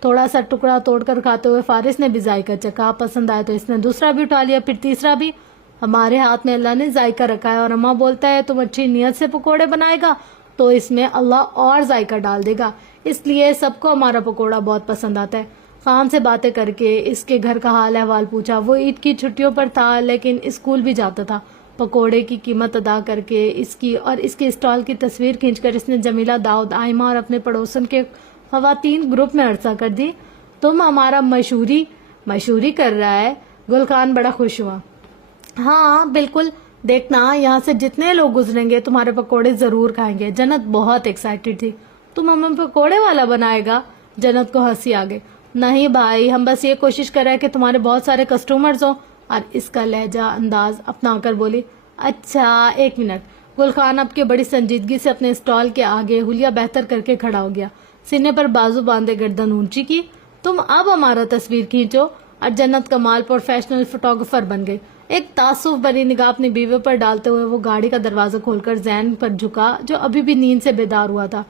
تھوڑا سا ٹکڑا توڑ کر کھاتے ہوئے فارس نے بھی ذائقہ چکھا، پسند آیا تو اس نے دوسرا بھی اٹھا لیا، پھر تیسرا بھی۔ ہمارے ہاتھ میں اللہ نے ذائقہ رکھا ہے، اور اماں بولتا ہے تم اچھی نیت سے پکوڑے بنائے گا تو اس میں اللہ اور ذائقہ ڈال دے گا، اس لیے سب کو ہمارا پکوڑا بہت پسند آتا ہے۔ خان سے باتیں کر کے اس کے گھر کا حال احوال پوچھا۔ وہ عید کی چھٹیوں پر تھا لیکن اسکول بھی جاتا تھا۔ پکوڑے کی قیمت ادا کر کے اس کی اور اس کے اسٹال کی تصویر کھینچ کر اس نے جمیلہ، داؤد، آئمہ اور اپنے پڑوسن کے خواتین گروپ میں عرضہ کر دی، تم ہمارا مشہوری کر رہا ہے۔ گل خان بڑا خوش ہوا۔ ہاں بالکل، دیکھنا یہاں سے جتنے لوگ گزریں گے تمہارے پکوڑے ضرور کھائیں گے۔ جنت بہت ایکسائٹیڈ تھی۔ تم ہمیں پکوڑے والا بنائے گا؟ جنت کو ہنسی آ گئی۔ نہیں بھائی، ہم بس یہ کوشش کر رہے ہیں کہ تمہارے بہت سارے کسٹمرز ہوں۔ اور اس کا لہجہ انداز اپنا کر بولی، اچھا ایک منٹ۔ گل خان اب کے بڑی سنجیدگی سے اپنے اسٹال کے آگے حلیہ بہتر کر کے کھڑا ہو گیا، سینے پر بازو باندھے گردن اونچی کی۔ تم اب ہمارا تصویر کھینچو۔ اور جنت کمال پروفیشنل فوٹوگرافر بن گئی۔ ایک تعصب بری نگاہ اپنی بیوی پر ڈالتے ہوئے وہ گاڑی کا دروازہ کھول کر زین پر جھکا جو ابھی بھی نیند سے بیدار ہوا تھا۔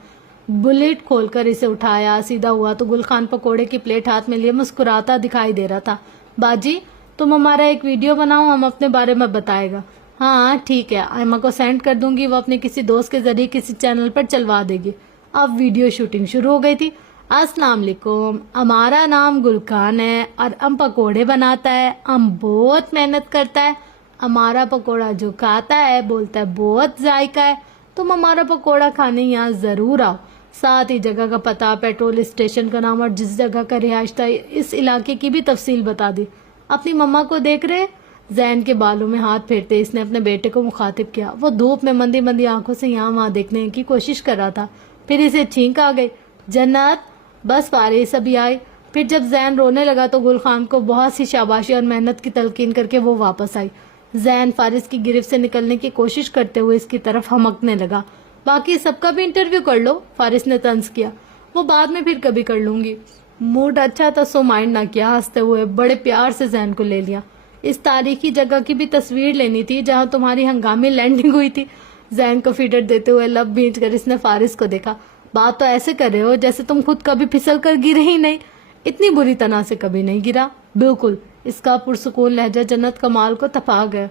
بلیٹ کھول کر اسے اٹھایا، سیدھا ہوا تو گل خان پکوڑے کی پلیٹ ہاتھ میں لیے مسکراتا دکھائی دے رہا تھا۔ باجی تم ہمارا ایک ویڈیو بناؤ، ہم اپنے بارے میں بتائے گا۔ ہاں ٹھیک ہے، آئمہ کو سینڈ کر دوں گی، وہ اپنے کسی دوست کے ذریعے کسی چینل پر چلوا دے گی۔ اب ویڈیو شوٹنگ شروع ہو گئی تھی۔ السلام علیکم، ہمارا نام گل خان ہے اور ہم پکوڑے بناتا ہے، ہم بہت محنت کرتا ہے، ہمارا پکوڑا جو کھاتا ہے بولتا ہے بہت ذائقہ ہے، تم ہمارا پکوڑا کھانے یہاں ضرور آؤ۔ ساتھ ہی جگہ کا پتہ، پیٹرول اسٹیشن کا نام اور جس جگہ کا رہائش تھا اس علاقے کی بھی تفصیل بتا دی۔ اپنی مما کو دیکھ رہے؟ زین کے بالوں میں ہاتھ پھیرتے اس نے اپنے بیٹے کو مخاطب کیا۔ وہ دھوپ میں مندی مندی آنکھوں سے یہاں وہاں دیکھنے کی کوشش کر رہا تھا۔ پھر اسے چھینک آ گئی۔ جنت بس فارس ابھی آئی۔ پھر جب زین رونے لگا تو گل خان کو بہت سی شاباشی اور محنت کی تلقین کر کے وہ واپس آئی۔ زین فارس کی گرفت سے نکلنے کی کوشش کرتے ہوئے اس کی طرف ہمکنے لگا۔ باقی سب کا بھی انٹرویو کر لو، فارس نے طنز کیا۔ وہ بعد میں پھر کبھی کر لوں گی۔ موڈ اچھا تھا سو مائنڈ نہ کیا، ہنستے ہوئے بڑے پیار سے زین کو لے لیا۔ اس تاریخی جگہ کی بھی تصویر لینی تھی جہاں تمہاری ہنگامی لینڈنگ ہوئی تھی۔ زین کو فیڈر دیتے ہوئے لب بھینچ کر اس نے فارس کو دیکھا۔ بات تو ایسے کر رہے ہو جیسے تم خود کبھی پھسل کر گرے ہی نہیں۔ اتنی بری طرح سے کبھی نہیں گرا۔ بالکل، اس کا پرسکون لہجہ جنت کمال کو تپا گیا۔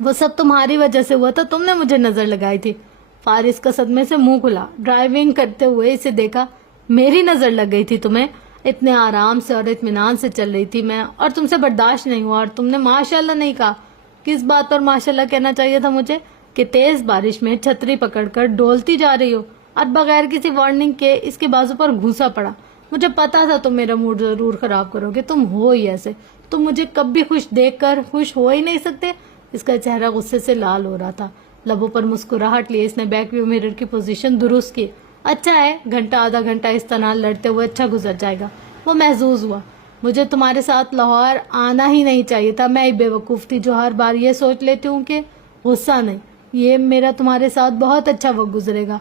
وہ سب تمہاری وجہ سے ہوا تھا، تم نے مجھے نظر لگائی تھی۔ فارس کا صدمے سے منہ کھلا۔ ڈرائیونگ کرتے ہوئے اسے دیکھا۔ میری نظر لگ گئی تھی تمہیں؟ اتنے آرام سے اور اطمینان سے چل رہی تھی میں، اور تم سے برداشت نہیں ہوا، اور تم نے ماشاءاللہ نہیں کہا۔ کس بات پر ماشاءاللہ کہنا چاہیے تھا مجھے؟ کہ تیز بارش میں چھتری پکڑ کر ڈولتی جا رہی ہو اور بغیر کسی وارننگ کے اس کے بازو پر گھوسا پڑا۔ مجھے پتا تھا تم میرا موڈ ضرور خراب کرو گے، تم ہو ہی ایسے، تم مجھے کبھی خوش دیکھ کر خوش ہو ہی نہیں سکتے۔ اس کا چہرہ غصے سے لال ہو رہا تھا۔ لبوں پر مسکراہٹ لیے اس نے بیک ویو میرر کی پوزیشن درست کی۔ اچھا ہے، گھنٹہ آدھا گھنٹہ اس طرح لڑتے ہوئے اچھا گزر جائے گا۔ وہ محظوظ ہوا۔ مجھے تمہارے ساتھ لاہور آنا ہی نہیں چاہیے تھا، میں ہی بے وقوف تھی جو ہر بار یہ سوچ لیتی ہوں کہ غصہ نہیں، یہ میرا تمہارے ساتھ بہت اچھا وقت گزرے گا۔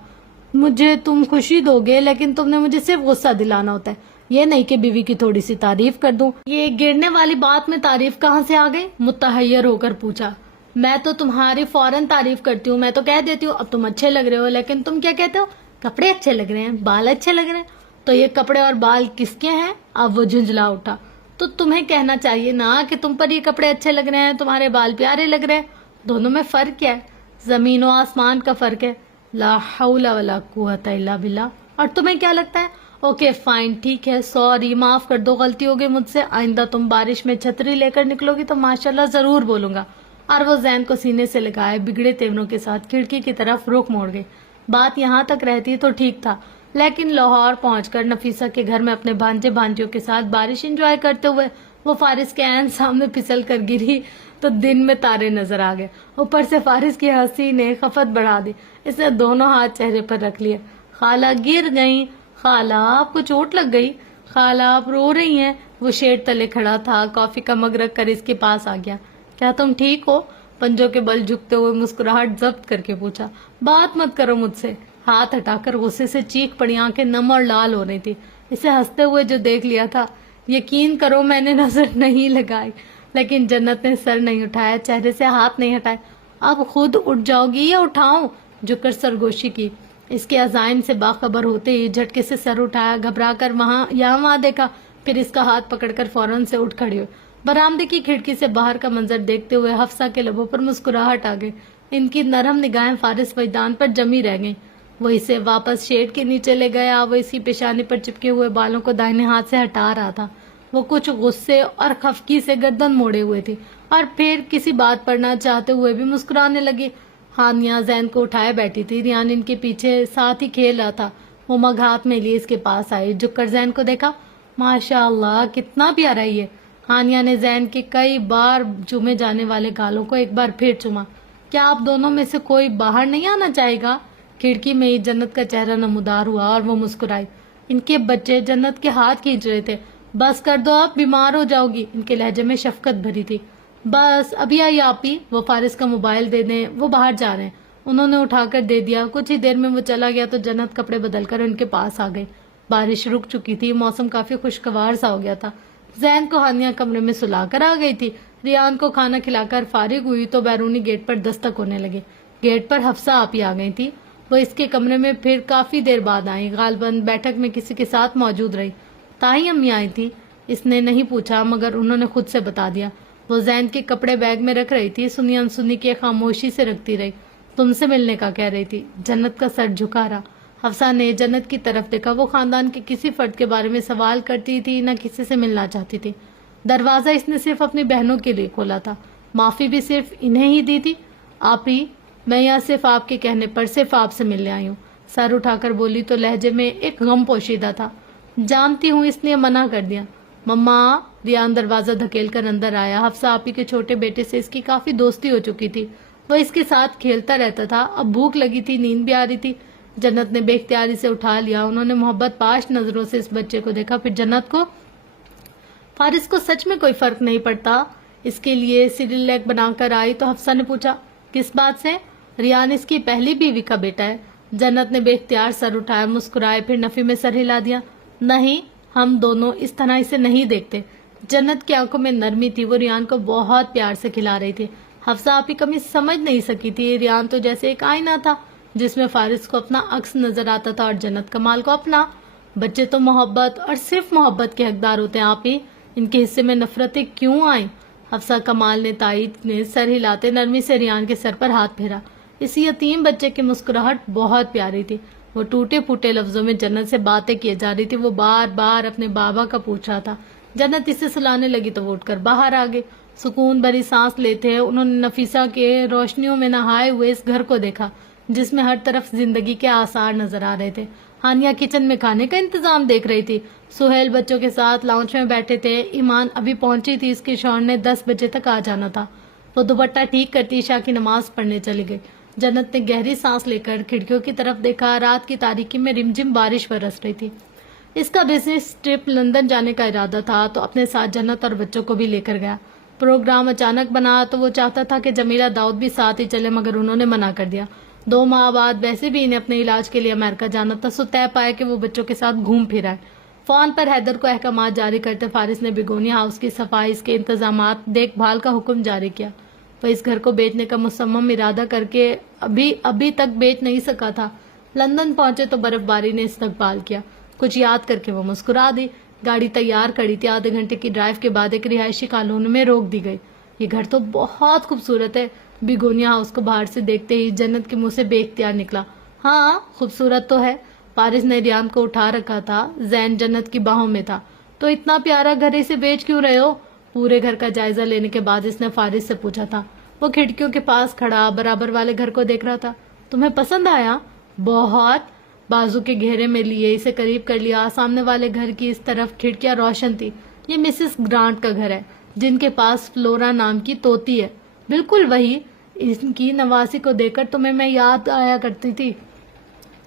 مجھے تم خوشی دو گے لیکن تم نے مجھے صرف غصہ دلانا ہوتا ہے، یہ نہیں کہ بیوی کی تھوڑی سی تعریف کر دوں۔ یہ گرنے والی بات میں تعریف کہاں سے آ گئی؟ متحیر ہو کر پوچھا۔ میں تو تمہاری فوراً تعریف کرتی ہوں، میں تو کہہ دیتی ہوں اب تم اچھے لگ رہے ہو، لیکن تم کیا کہتے ہو؟ کپڑے اچھے لگ رہے ہیں، بال اچھے لگ رہے ہیں۔ تو یہ کپڑے اور بال کس کے ہیں؟ اب وہ جھنجھلا اٹھا۔ تو تمہیں کہنا چاہیے نا کہ تم پر یہ کپڑے اچھے لگ رہے ہیں، تمہارے بال پیارے لگ رہے ہیں۔ دونوں میں فرق کیا ہے؟ زمین و آسمان کا فرق ہے۔ لا حول ولا قوت الا باللہ۔ اور تمہیں کیا لگتا ہے؟ اوکے فائن، ٹھیک ہے، سوری، معاف کر دو، غلطی ہو گئی مجھ سے، آئندہ تم بارش میں چھتری لے کر نکلو گی تو ماشاءاللہ ضرور بولوں گا۔ اور وہ زین کو سینے سے لگائے بگڑے تیوروں کے ساتھ کھڑکی کی طرف رخ موڑ گئی۔ بات یہاں تک رہتی تو ٹھیک تھا، لیکن لاہور پہنچ کر نفیسہ کے گھر میں اپنے بھانجے بھانجیوں کے ساتھ بارش انجوائے کرتے ہوئے وہ فارس کے عین سامنے پھسل کر گری تو دن میں تارے نظر آ گئے۔ اوپر سے فارس کی ہنسی نے خفت بڑھا دی۔ اس نے دونوں ہاتھ چہرے پر رکھ لیے۔ خالہ گر گئیں؟ خالہ آپ کو چوٹ لگ گئی؟ خالہ آپ رو رہی ہیں؟ وہ شیڈ تلے کھڑا تھا، کافی کا مگ رکھ کر اس کے پاس آ گیا۔ کیا تم ٹھیک ہو؟ پنجوں کے بل جھکتے ہوئے مسکراہٹ ضبط کر کے پوچھا۔ بات مت کرو مجھ سے۔ ہاتھ ہٹا کر غصے سے چیخ پڑی، آنکھیں نم اور لال ہو رہی تھی۔ اسے ہنستے ہوئے جو دیکھ لیا تھا، یقین کرو میں نے نظر نہیں لگائی، لیکن جنت نے سر نہیں اٹھایا، چہرے سے ہاتھ نہیں ہٹائے۔ اب خود اٹھ جاؤ گی یا اٹھاؤں؟ جھک کر سرگوشی کی۔ اس کے عزائم سے باخبر ہوتے ہی جھٹکے سے سر اٹھایا، گھبرا کر وہاں دیکھا، پھر اس کا ہاتھ پکڑ کر فوراً سے اٹھ کھڑی ہوئی۔ برآمدے کی کھڑکی سے باہر کا منظر دیکھتے ہوئے حفصہ کے لبوں پر مسکراہٹ آ گئی۔ ان کی نرم نگاہیں فارس وجدان پر جمی رہ گئیں۔ وہ اسے واپس شیڈ کے نیچے لے گیا۔ وہ اس کی پیشانی پر چپکے ہوئے بالوں کو دائیں ہاتھ سے ہٹا رہا تھا۔ وہ کچھ غصے اور خفگی سے گردن موڑے ہوئے تھی اور پھر کسی بات پر نہ چاہتے ہوئے بھی مسکرانے لگی۔ ہانیہ زین کو اٹھائے بیٹھی تھی، ریان ان کے پیچھے ساتھ ہی کھیل رہا تھا۔ وہ مگ ہاتھ میں لیے اس کے پاس آئی، جھک کر زین کو دیکھا۔ ماشاء اللہ، کتنا پیارا ہی ہے۔ ہانیہ نے زین کے کئی بار چومے جانے والے گالوں کو ایک بار پھر چوما۔ کیا آپ دونوں میں سے کوئی باہر نہیں آنا چاہے گا؟ کھڑکی میں ہی جنت کا چہرہ نمودار ہوا اور وہ مسکرائی۔ ان کے بچے جنت کے ہاتھ کھینچ رہے تھے۔ بس کر دو، آپ بیمار ہو جاؤ گی۔ ان کے لہجے میں شفقت بھری تھی۔ بس ابھی آئی آپ ہی، وہ فارس کا موبائل دے دیں، وہ باہر جا رہے ہیں۔ انہوں نے اٹھا کر دے دیا۔ کچھ ہی دیر میں وہ چلا گیا تو جنت کپڑے بدل کر ان کے پاس آ گئی۔ بارش رک چکی تھی، موسم کافی خوشگوار سا ہو گیا تھا۔ زین کو ہانیہ کمرے میں سلا کر آ گئی تھی۔ ریان کو کھانا کھلا کر فارغ ہوئی تو بیرونی گیٹ پر دستک ہونے لگے۔ گیٹ پر حفصہ آپ ہی آ گئی تھی۔ وہ اس کے کمرے میں پھر کافی دیر بعد آئی، غالباً بیٹھک میں کسی کے ساتھ موجود رہی۔ تائی امی آئی تھی؟ اس نے نہیں پوچھا مگر انہوں نے خود سے بتا دیا۔ وہ زین کے کپڑے بیگ میں رکھ رہی تھی، سنی انسنی کے خاموشی سے رکھتی رہی۔ تم سے ملنے کا کہہ رہی تھی۔ جنت کا سر جھکا رہا۔ حفصہ نے جنت کی طرف دیکھا۔ وہ خاندان کے کسی فرد کے بارے میں سوال کرتی تھی، نہ کسی سے ملنا چاہتی تھی۔ دروازہ اس نے صرف اپنی بہنوں کے لیے کھولا تھا، معافی بھی صرف انہیں ہی دی تھی۔ آپ ہی، میں یہاں صرف آپ کے کہنے پر صرف آپ سے ملنے آئی ہوں، سر اٹھا کر بولی تو لہجے میں ایک غم پوشیدہ تھا۔ جانتی ہوں، اس لیے منع کر دیا۔ مما، ریان دروازہ دھکیل کر اندر آیا۔ حفصہ آپی کے چھوٹے بیٹے سے اس کی کافی دوستی ہو چکی تھی۔ وہ اس کے ساتھ کھیلتا رہتا تھا۔ اب بھوک لگی تھی، نیند بھی آ رہی تھی۔ جنت نے بے اختیاری سے اٹھا لیا۔ انہوں نے محبت پاش نظروں سے اس بچے کو دیکھا، پھر جنت کو۔ فارس کو سچ میں کوئی فرق نہیں پڑتا؟ اس کے لیے سیریلیک بنا کر آئی تو حفصہ نے پوچھا، کس بات سے؟ ریان اس کی پہلی بیوی کا بیٹا ہے۔ جنت نے بے اختیار سر اٹھایا، مسکرائے، پھر نفی میں سر ہلا دیا۔ نہیں، ہم دونوں اس طرح اسے نہیں دیکھتے۔ جنت کی آنکھوں میں نرمی تھی۔ وہ ریان کو بہت پیار سے کھلا رہی تھی۔ حفصہ آپی کمی سمجھ نہیں سکی تھی۔ ریان تو جیسے ایک آئینہ تھا جس میں فارس کو اپنا عکس نظر آتا تھا اور جنت کمال کو اپنا۔ بچے تو محبت اور صرف محبت کے حقدار ہوتے ہیں آپی، ان کے حصے میں نفرتیں کیوں آئیں؟ حفصہ کمال نے تائید میں سر ہلاتے نرمی سے ریان کے سر پر ہاتھ پھیرا۔ اس یتیم بچے کی مسکراہٹ بہت پیاری تھی۔ وہ ٹوٹے پھوٹے لفظوں میں جنت سے باتیں کیے جا رہی تھی۔ وہ بار بار اپنے بابا کا پوچھ رہا تھا۔ جنت اسے سلانے لگی تو وہ اٹھ کر باہر آ گئی۔ سکون بھری سانس لیتے انہوں نے نفیسہ کے روشنیوں میں نہائے ہوئے اس گھر کو دیکھا جس میں ہر طرف زندگی کے آثار نظر آ رہے تھے۔ ہانیہ کچن میں کھانے کا انتظام دیکھ رہی تھی۔ سہیل بچوں کے ساتھ لاؤنج میں بیٹھے تھے۔ ایمان ابھی پہنچی تھی، اس کے شوہر نے 10 بجے تک آ جانا تھا۔ وہ دوپٹہ ٹھیک کرتی عشاء کی نماز پڑھنے چلی گئی۔ جنت نے گہری سانس لے کر کھڑکیوں کی طرف دیکھا۔ رات کی تاریکی میں رمجم بارش برس رہی تھی۔ اس کا بزنس ٹرپ لندن جانے کا ارادہ تھا تو اپنے ساتھ جنت اور بچوں کو بھی لے کر گیا۔ پروگرام اچانک بنا تو وہ چاہتا تھا کہ جمیلہ داؤد بھی ساتھ ہی چلے مگر انہوں نے منع کر دیا۔ 2 ماہ بعد ویسے بھی انہیں اپنے علاج کے لیے امریکہ جانا تھا، سو طے پائے کہ وہ بچوں کے ساتھ گھوم پھر آئے۔ فون پر حیدر کو احکامات جاری کرتے فارس نے بیگونیا ہاؤس کی صفائی، اس کے انتظامات، دیکھ بھال کا حکم جاری کیا۔ وہ اس گھر کو بیچنے کا مصمم ارادہ کر کے ابھی تک بیچ نہیں سکا تھا۔ لندن پہنچے تو برف باری نے استقبال کیا۔ کچھ یاد کر کے وہ مسکرا دی۔ گاڑی تیار کھڑی تھی۔ آدھے گھنٹے کی ڈرائیو کے بعد ایک رہائشی کالونی میں روک دی گئی۔ یہ گھر تو بہت خوبصورت ہے، بیگونیا ہاؤس کو باہر سے دیکھتے ہی جنت کے منہ سے بے اختیار نکلا۔ ہاں خوبصورت تو ہے۔ فارس نے ریان کو اٹھا رکھا تھا، زین جنت کی باہوں میں تھا۔ تو اتنا پیارا گھر اسے بیچ کیوں رہے ہو؟ پورے گھر کا جائزہ لینے کے بعد اس نے فارس سے پوچھا تھا۔ وہ کھڑکیوں کے پاس کھڑا برابر والے گھر کو دیکھ رہا تھا۔ تمہیں پسند آیا؟ بہت۔ بازو کے گھیرے میں لیے اسے قریب کر لیا۔ سامنے والے گھر کی اس طرف کھڑکیاں روشن تھی۔ یہ مسز گرانٹ کا گھر ہے جن کے پاس فلورا نام کی طوطی ہے۔ بالکل وہی، ان کی نواسی کو دیکھ کر تمہیں میں یاد آیا کرتی تھی۔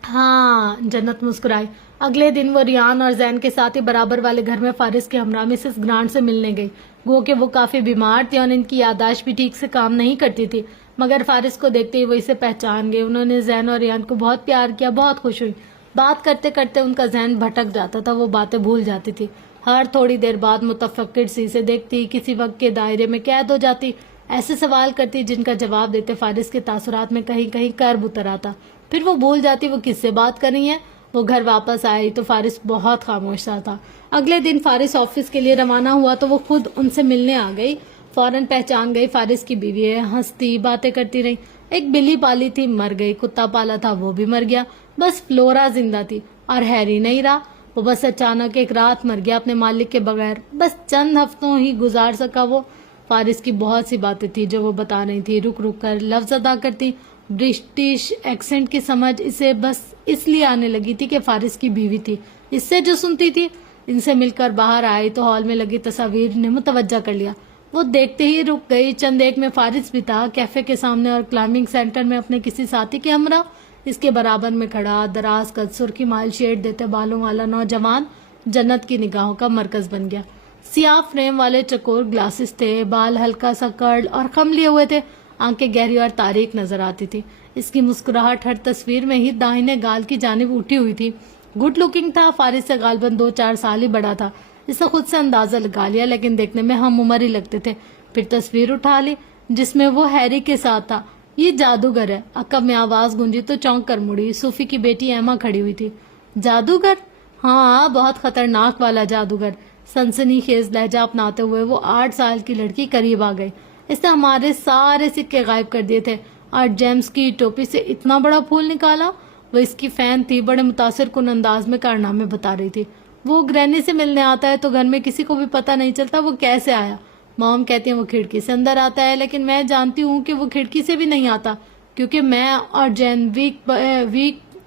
ہاں، جنت مسکرائی۔ اگلے دن وہ ریان اور زین کے ساتھ ہی برابر والے گھر میں فارس کے ہمراہ مسز گرانٹ سے ملنے گئی۔ گو کہ وہ کافی بیمار تھی اور ان کی یادداشت بھی ٹھیک سے کام نہیں کرتی تھی، مگر فارس کو دیکھتے ہی وہ اسے پہچان گئے۔ انہوں نے زین اور ریان کو بہت پیار کیا، بہت خوش ہوئی۔ بات کرتے کرتے ان کا ذہن بھٹک جاتا تھا، وہ باتیں بھول جاتی تھی۔ ہر تھوڑی دیر بعد متفکر سی سے دیکھتی، کسی وقت کے دائرے میں قید ہو جاتی، ایسے سوال کرتی جن کا جواب دیتے فارس کے تاثرات میں کہیں کہیں کرب اتر آتا۔ پھر وہ بھول جاتی وہ کس سے بات کر رہی ہیں. وہ گھر واپس آئی تو فارس بہت خاموش سا تھا. اگلے دن فارس آفس کے لیے روانہ ہوا تو وہ خود ان سے ملنے آ گئی. فوراً پہچان گئی فارس کی بیوی ہے. ہنستی باتیں کرتی رہی. ایک بلی پالی تھی مر گئی, کتا پالا تھا وہ بھی مر گیا, بس فلورا زندہ تھی اور ہیری نہیں رہا. وہ بس اچانک ایک رات مر گیا اپنے مالک کے بغیر. بس چند ہفتوں ہی گزار سکا وہ. فارس کی بہت سی باتیں تھی جو وہ بتا رہی تھی, رک رک کر لفظ ادا کرتی. برٹش ایکسنٹ کی سمجھ اسے بس اس لیے آنے لگی تھی کہ فارس کی بیوی تھی, اس سے جو سنتی تھی. ان سے مل کر باہر آئی تو ہال میں لگی تصاویر نے متوجہ کر لیا. وہ دیکھتے ہی رک گئی. چند ایک میں فارس بھی تھا, کیفے کے سامنے اور کلائمبنگ سینٹر میں اپنے کسی ساتھی کے ہمراہ. اس کے برابر میں کھڑا دراز قد سرخی مائل شیڈ دیتے بالوں والا نوجوان جنت کی نگاہوں کا مرکز بن گیا. سیاہ فریم والے چکور گلاسز تھے, بال ہلکا سا کرل اور خم لیے ہوئے تھے, آنکھیں گہری اور تاریک نظر آتی تھی. اس کی مسکراہٹ ہر تصویر میں ہی داہنے گال کی جانب اٹھی ہوئی تھی. گڈ لکنگ تھا, فارس سے غالباً 2-4 سال ہی بڑا تھا. اس نے خود سے اندازہ لگا لیا, لیکن دیکھنے میں ہم عمر ہی لگتے تھے. پھر تصویر اٹھا لی جس میں وہ ہیری کے ساتھ تھا. یہ جادوگر ہے. عقب میں آواز گونجی تو چونک کر مڑی. صوفی کی بیٹی ایما کھڑی ہوئی تھی. جادوگر؟ ہاں, بہت خطرناک والا جادوگر. سنسنی خیز لہجہ اپناتے ہوئے وہ 8 سال کی لڑکی قریب آ گئی. اس نے ہمارے سارے سکے غائب کر دیے تھے اور جیمز کی ٹوپی سے اتنا بڑا پھول نکالا. وہ اس کی فین تھی, بڑے متاثر کن انداز میں کارنامے بتا رہی تھی. وہ گرینی سے ملنے آتا ہے تو گھر میں کسی کو بھی پتہ نہیں چلتا وہ کیسے آیا. مام کہتی ہیں وہ کھڑکی سے اندر آتا ہے, لیکن میں جانتی ہوں کہ وہ کھڑکی سے بھی نہیں آتا, کیونکہ میں اور جین ویک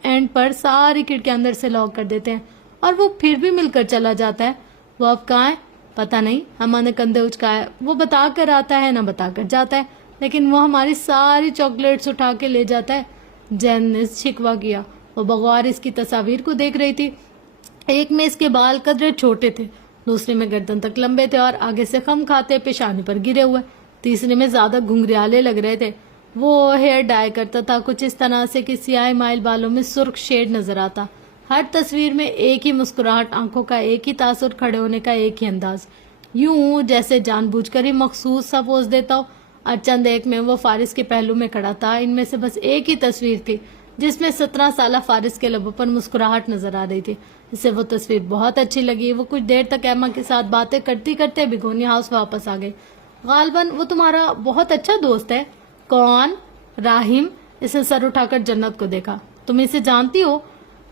اینڈ پر ساری کھڑکیاں اندر سے لاک کر دیتے ہیں اور وہ پھر بھی مل کر چلا جاتا ہے. وہ اب کہاں ہے پتہ نہیں. اما نے کندھے اچکائے. وہ بتا کر آتا ہے نہ بتا کر جاتا ہے, لیکن وہ ہماری ساری چاکلیٹس اٹھا کے لے جاتا ہے. جین نے شکوہ کیا. وہ بغور اس کی تصاویر کو دیکھ رہی تھی. ایک میں اس کے بال قدرے چھوٹے تھے, دوسرے میں گردن تک لمبے تھے اور آگے سے خم کھاتے پیشانی پر گرے ہوئے, تیسرے میں زیادہ گھنگریالے لگ رہے تھے. وہ ہیئر ڈائی کرتا تھا کچھ اس طرح سے کہ سیاہ مائل بالوں میں سرخ شیڈ نظر آتا. ہر تصویر میں ایک ہی مسکراہٹ, آنکھوں کا ایک ہی تاثر, کھڑے ہونے کا ایک ہی انداز, یوں جیسے جان بوجھ کر ہی مخصوص سا پوز دیتا ہو. اور چند ایک میں وہ فارس کے پہلو میں کھڑا تھا. ان میں سے بس ایک ہی تصویر تھی جس میں 17 سالہ فارس کے لبوں پر مسکراہٹ نظر آ رہی تھی. اسے وہ تصویر بہت اچھی لگی. وہ کچھ دیر تک ایما کے ساتھ باتیں کرتی کرتے بگونی ہاؤس واپس آ گئی. غالباً وہ تمہارا بہت اچھا دوست ہے. کون؟ راہیم. اسے سر اٹھا کر جنت کو دیکھا. تم اسے جانتی ہو؟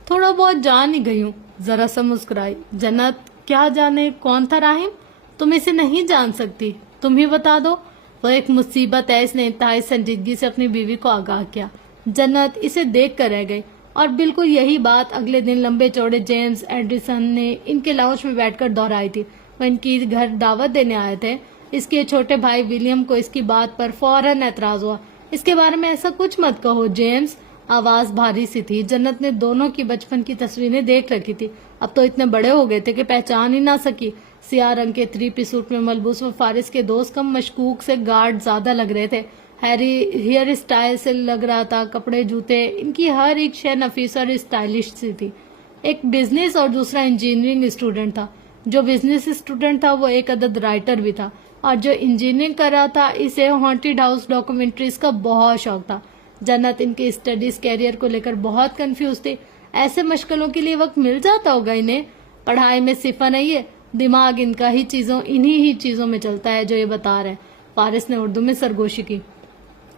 تھوڑا بہت جان ہی گئی ہوں. ذرا سا مسکرائی. جنت کیا جانے کون تھا راہیم؟ تم اسے نہیں جان سکتی, تم ہی بتا دو. وہ ایک مصیبت ہے. اس نے انتہائی سنجیدگی سے اپنی بیوی کو آگاہ کیا. جنت اسے دیکھ کر رہ گئی. اور بالکل یہی بات اگلے دن لمبے چوڑے جیمز ایڈیسن نے ان کے لاؤنج میں بیٹھ کر دہرائی تھی. وہ ان کی گھر دعوت دینے آئے تھے. اس کے چھوٹے بھائی ولیم کو اس کی بات پر فوراً اعتراض ہوا. اس کے بارے میں ایسا کچھ مت کہو جیمز. آواز بھاری سی تھی. جنت نے دونوں کی بچپن کی تصویریں دیکھ رکھی تھی. اب تو اتنے بڑے ہو گئے تھے کہ پہچان ہی نہ سکی. سیاہ رنگ کے 3 پیس سوٹ میں ملبوس وہ فارس کے دوست کم مشکوک سے گارڈ زیادہ لگ رہے تھے. ہیئر اسٹائل سے لگ رہا تھا. کپڑے جوتے ان کی ہر ایک شے نفیس اور اسٹائلش سی تھی. ایک بزنس اور دوسرا انجینئرنگ اسٹوڈنٹ تھا. جو بزنس اسٹوڈنٹ تھا وہ ایک عدد رائٹر بھی تھا, اور جو انجینئرنگ کر رہا تھا اسے ہانٹیڈ ہاؤس ڈاکومنٹریز کا بہت شوق تھا. جنت ان کے اسٹڈیز کیریئر کو لے کر بہت کنفیوز تھی. ایسے مشغلوں کے لیے وقت مل جاتا ہوگا انہیں. پڑھائی میں صفا نہیں ہے, دماغ ان کا ہی انہی ہی چیزوں میں چلتا ہے جو یہ بتا رہے ہیں. فارس نے اردو میں سرگوشی کی.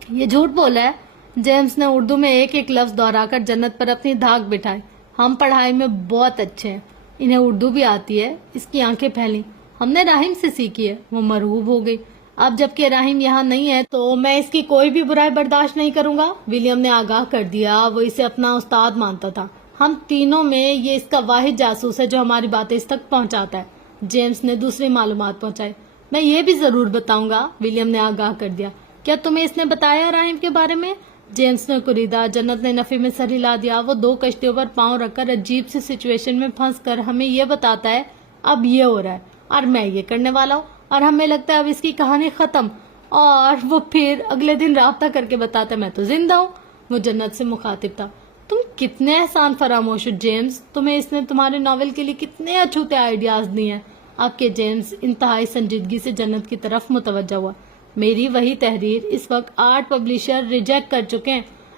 یہ جھوٹ بولا ہے. جیمز نے اردو میں ایک ایک لفظ دہرا کر جنت پر اپنی دھاک بٹھائی. ہم پڑھائی میں بہت اچھے ہیں, انہیں اردو بھی آتی ہے. اس کی آنکھیں پھیلی. ہم نے راہیم سے سیکھی ہے. وہ مرعوب ہو گئی. اب جبکہ راہیم یہاں نہیں ہے تو میں اس کی کوئی بھی برائی برداشت نہیں کروں گا. ولیم نے آگاہ کر دیا. وہ اسے اپنا استاد مانتا تھا. ہم تینوں میں یہ اس کا واحد جاسوس ہے جو ہماری باتیں اس تک پہنچاتا ہے. جیمز نے دوسری معلومات پہنچائی. میں یہ بھی ضرور بتاؤں گا, ولیم نے آگاہ کر دیا. کیا تمہیں اس نے بتایا راہیم کے بارے میں؟ جیمز نے کریدا. جنت نے نفی میں سر ہلا دیا. وہ 2 کشتیوں پر پاؤں رکھ کر عجیب سی سچویشن میں پھنس کر ہمیں یہ بتاتا ہے اب یہ ہو رہا ہے اور میں یہ کرنے والا ہوں, اور ہمیں لگتا ہے اب اس کی کہانی ختم, اور وہ پھر اگلے دن رابطہ کر کے بتاتا ہے میں تو زندہ ہوں. وہ جنت سے مخاطب تھا. تم کتنے احسان فراموش ہو جیمز. تمہیں اس نے تمہارے ناول کے لیے کتنے اچھوتے آئیڈیاز دیے ہیں. اب کے جیمز انتہائی سنجیدگی سے جنت کی طرف متوجہ ہوا. میری وہی تحریر اس وقت 8 پبلشر ریجیکٹ کر چکے ہیں.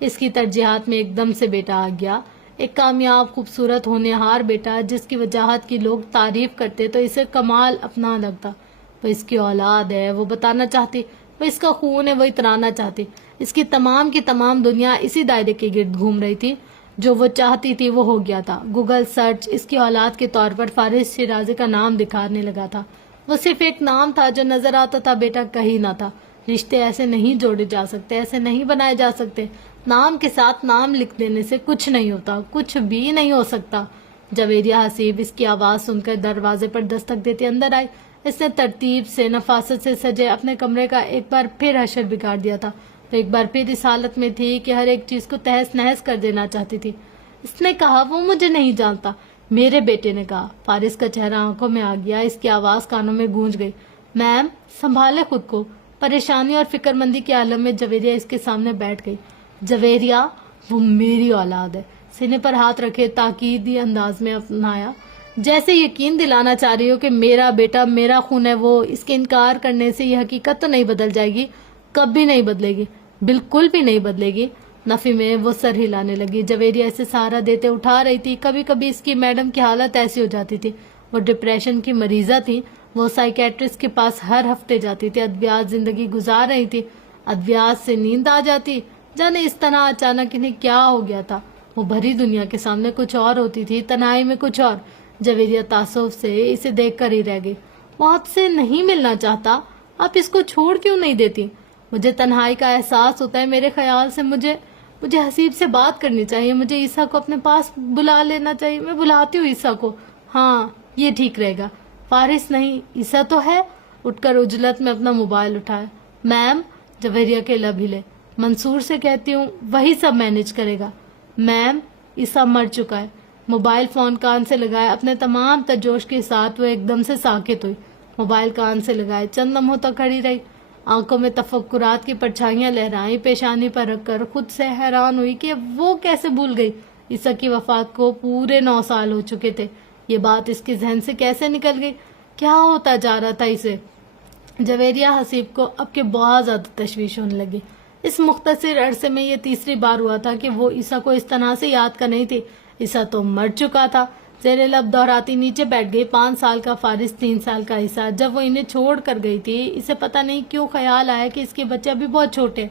اس کی ترجیحات میں ایک دم سے بیٹا آ گیا، ایک کامیاب خوبصورت ہونہار بیٹا جس کی وجاہت کی لوگ تعریف کرتے تو اسے کمال اپنا لگتا۔ وہ اس کی اولاد ہے، وہ بتانا چاہتی، وہ اس کا خون ہے، وہ اترانا چاہتی۔ اس کی تمام دنیا اسی دائرے کے گرد گھوم رہی تھی، جو وہ چاہتی تھی وہ ہو گیا تھا۔ گوگل سرچ اس کی اولاد کے طور پر فارس شیرازی کا نام دکھانے لگا تھا۔ وہ صرف ایک نام تھا جو نظر آتا تھا، بیٹا کہیں نہ تھا۔ رشتے ایسے نہیں جوڑے جا سکتے، ایسے نہیں بنائے جا سکتے۔ نام کے ساتھ نام لکھ دینے سے کچھ نہیں ہوتا، کچھ بھی نہیں ہو سکتا۔ جویریہ حسیب اس کی آواز سن کر دروازے پر دستک دیتے اندر آئی۔ اس نے ترتیب سے، نفاست سے سجے اپنے کمرے کا ایک بار پھر حشر بگاڑ دیا تھا، تو ایک بار پھر اس حالت میں تھی کہ ہر ایک چیز کو تہس نہس کر دینا چاہتی تھی۔ اس نے کہا، وہ مجھے نہیں جانتا، میرے بیٹے نے کہا۔ فارس کا چہرہ آنکھوں میں آ گیا، اس کی آواز کانوں میں گونج گئی۔ میم، سنبھالے خود کو۔ پریشانی اور فکر مندی کے عالم میں جویریہ اس کے سامنے بیٹھ گئی۔ جویریہ، وہ میری اولاد ہے، سینے پر ہاتھ رکھے تاکیدی انداز میں اپنایا، جیسے یقین دلانا چاہ رہی ہو کہ میرا بیٹا میرا خون ہے۔ وہ اس کے انکار کرنے سے یہ حقیقت تو نہیں بدل جائے گی، کبھی نہیں بدلے گی، بالکل بھی نہیں بدلے گی۔ نفی میں وہ سر ہلانے لگی۔ جویریہ اسے سہارا دیتے اٹھا رہی تھی۔ کبھی کبھی اس کی میڈم کی حالت ایسی ہو جاتی تھی، وہ ڈپریشن کی مریضہ تھی، وہ سائیکیٹرسٹ کے پاس ہر ہفتے جاتی تھی، ادویات زندگی گزار رہی تھی، ادویات سے نیند آ جاتی، جانے اس طرح اچانک انہیں کیا ہو گیا تھا۔ وہ بھری دنیا کے سامنے کچھ اور ہوتی تھی، تنہائی میں کچھ اور۔ جویریہ تعصب سے اسے دیکھ کر ہی رہ گئی۔ وہ آپ سے نہیں ملنا چاہتا، آپ اس کو چھوڑ کیوں نہیں دیتی؟ مجھے تنہائی کا احساس ہوتا ہے، میرے خیال سے مجھے حسیب سے بات کرنی چاہیے، مجھے عیسیٰ کو اپنے پاس بلا لینا چاہیے۔ میں بلاتی ہوں عیسیٰ کو۔ ہاں، یہ ٹھیک رہے گا۔ فارس نہیں، عیسیٰ تو ہے۔ اٹھ کر عجلت میں اپنا موبائل اٹھایا۔ میم، جویریہ کے لب ہلے۔ منصور سے کہتی ہوں، وہی سب مینج کرے گا۔ میم، عیسیٰ مر چکا ہے۔ موبائل فون کان سے لگائے، اپنے تمام تجوش کے ساتھ وہ ایک دم سے ساکت ہوئی۔ موبائل کان سے لگائے چند لمحوں تک کھڑی رہی، آنکھوں میں تفکرات کی پرچھائیاں لہرائیں، پیشانی پر رکھ کر خود سے حیران ہوئی کہ وہ کیسے بھول گئی۔ عیسیٰ کی وفات کو پورے 9 سال ہو چکے تھے۔ یہ بات اس کے ذہن سے کیسے نکل گئی؟ کیا ہوتا جا رہا تھا اسے؟ جویریہ حسیب کو اب کے بہت زیادہ تشویش ہونے لگی۔ اس مختصر عرصے میں یہ تیسری بار ہوا تھا کہ وہ عیسیٰ کو اس طرح سے یاد کر نہیں تھی۔ عیسیٰ تو مر چکا تھا۔ زیر لب دہراتی نیچے بیٹھ گئی۔ 5 سال کا فارس، 3 سال کا عیسیٰ۔ جب وہ انہیں چھوڑ کر گئی تھی، اسے پتہ نہیں کیوں خیال آیا کہ اس کے بچے ابھی بہت چھوٹے۔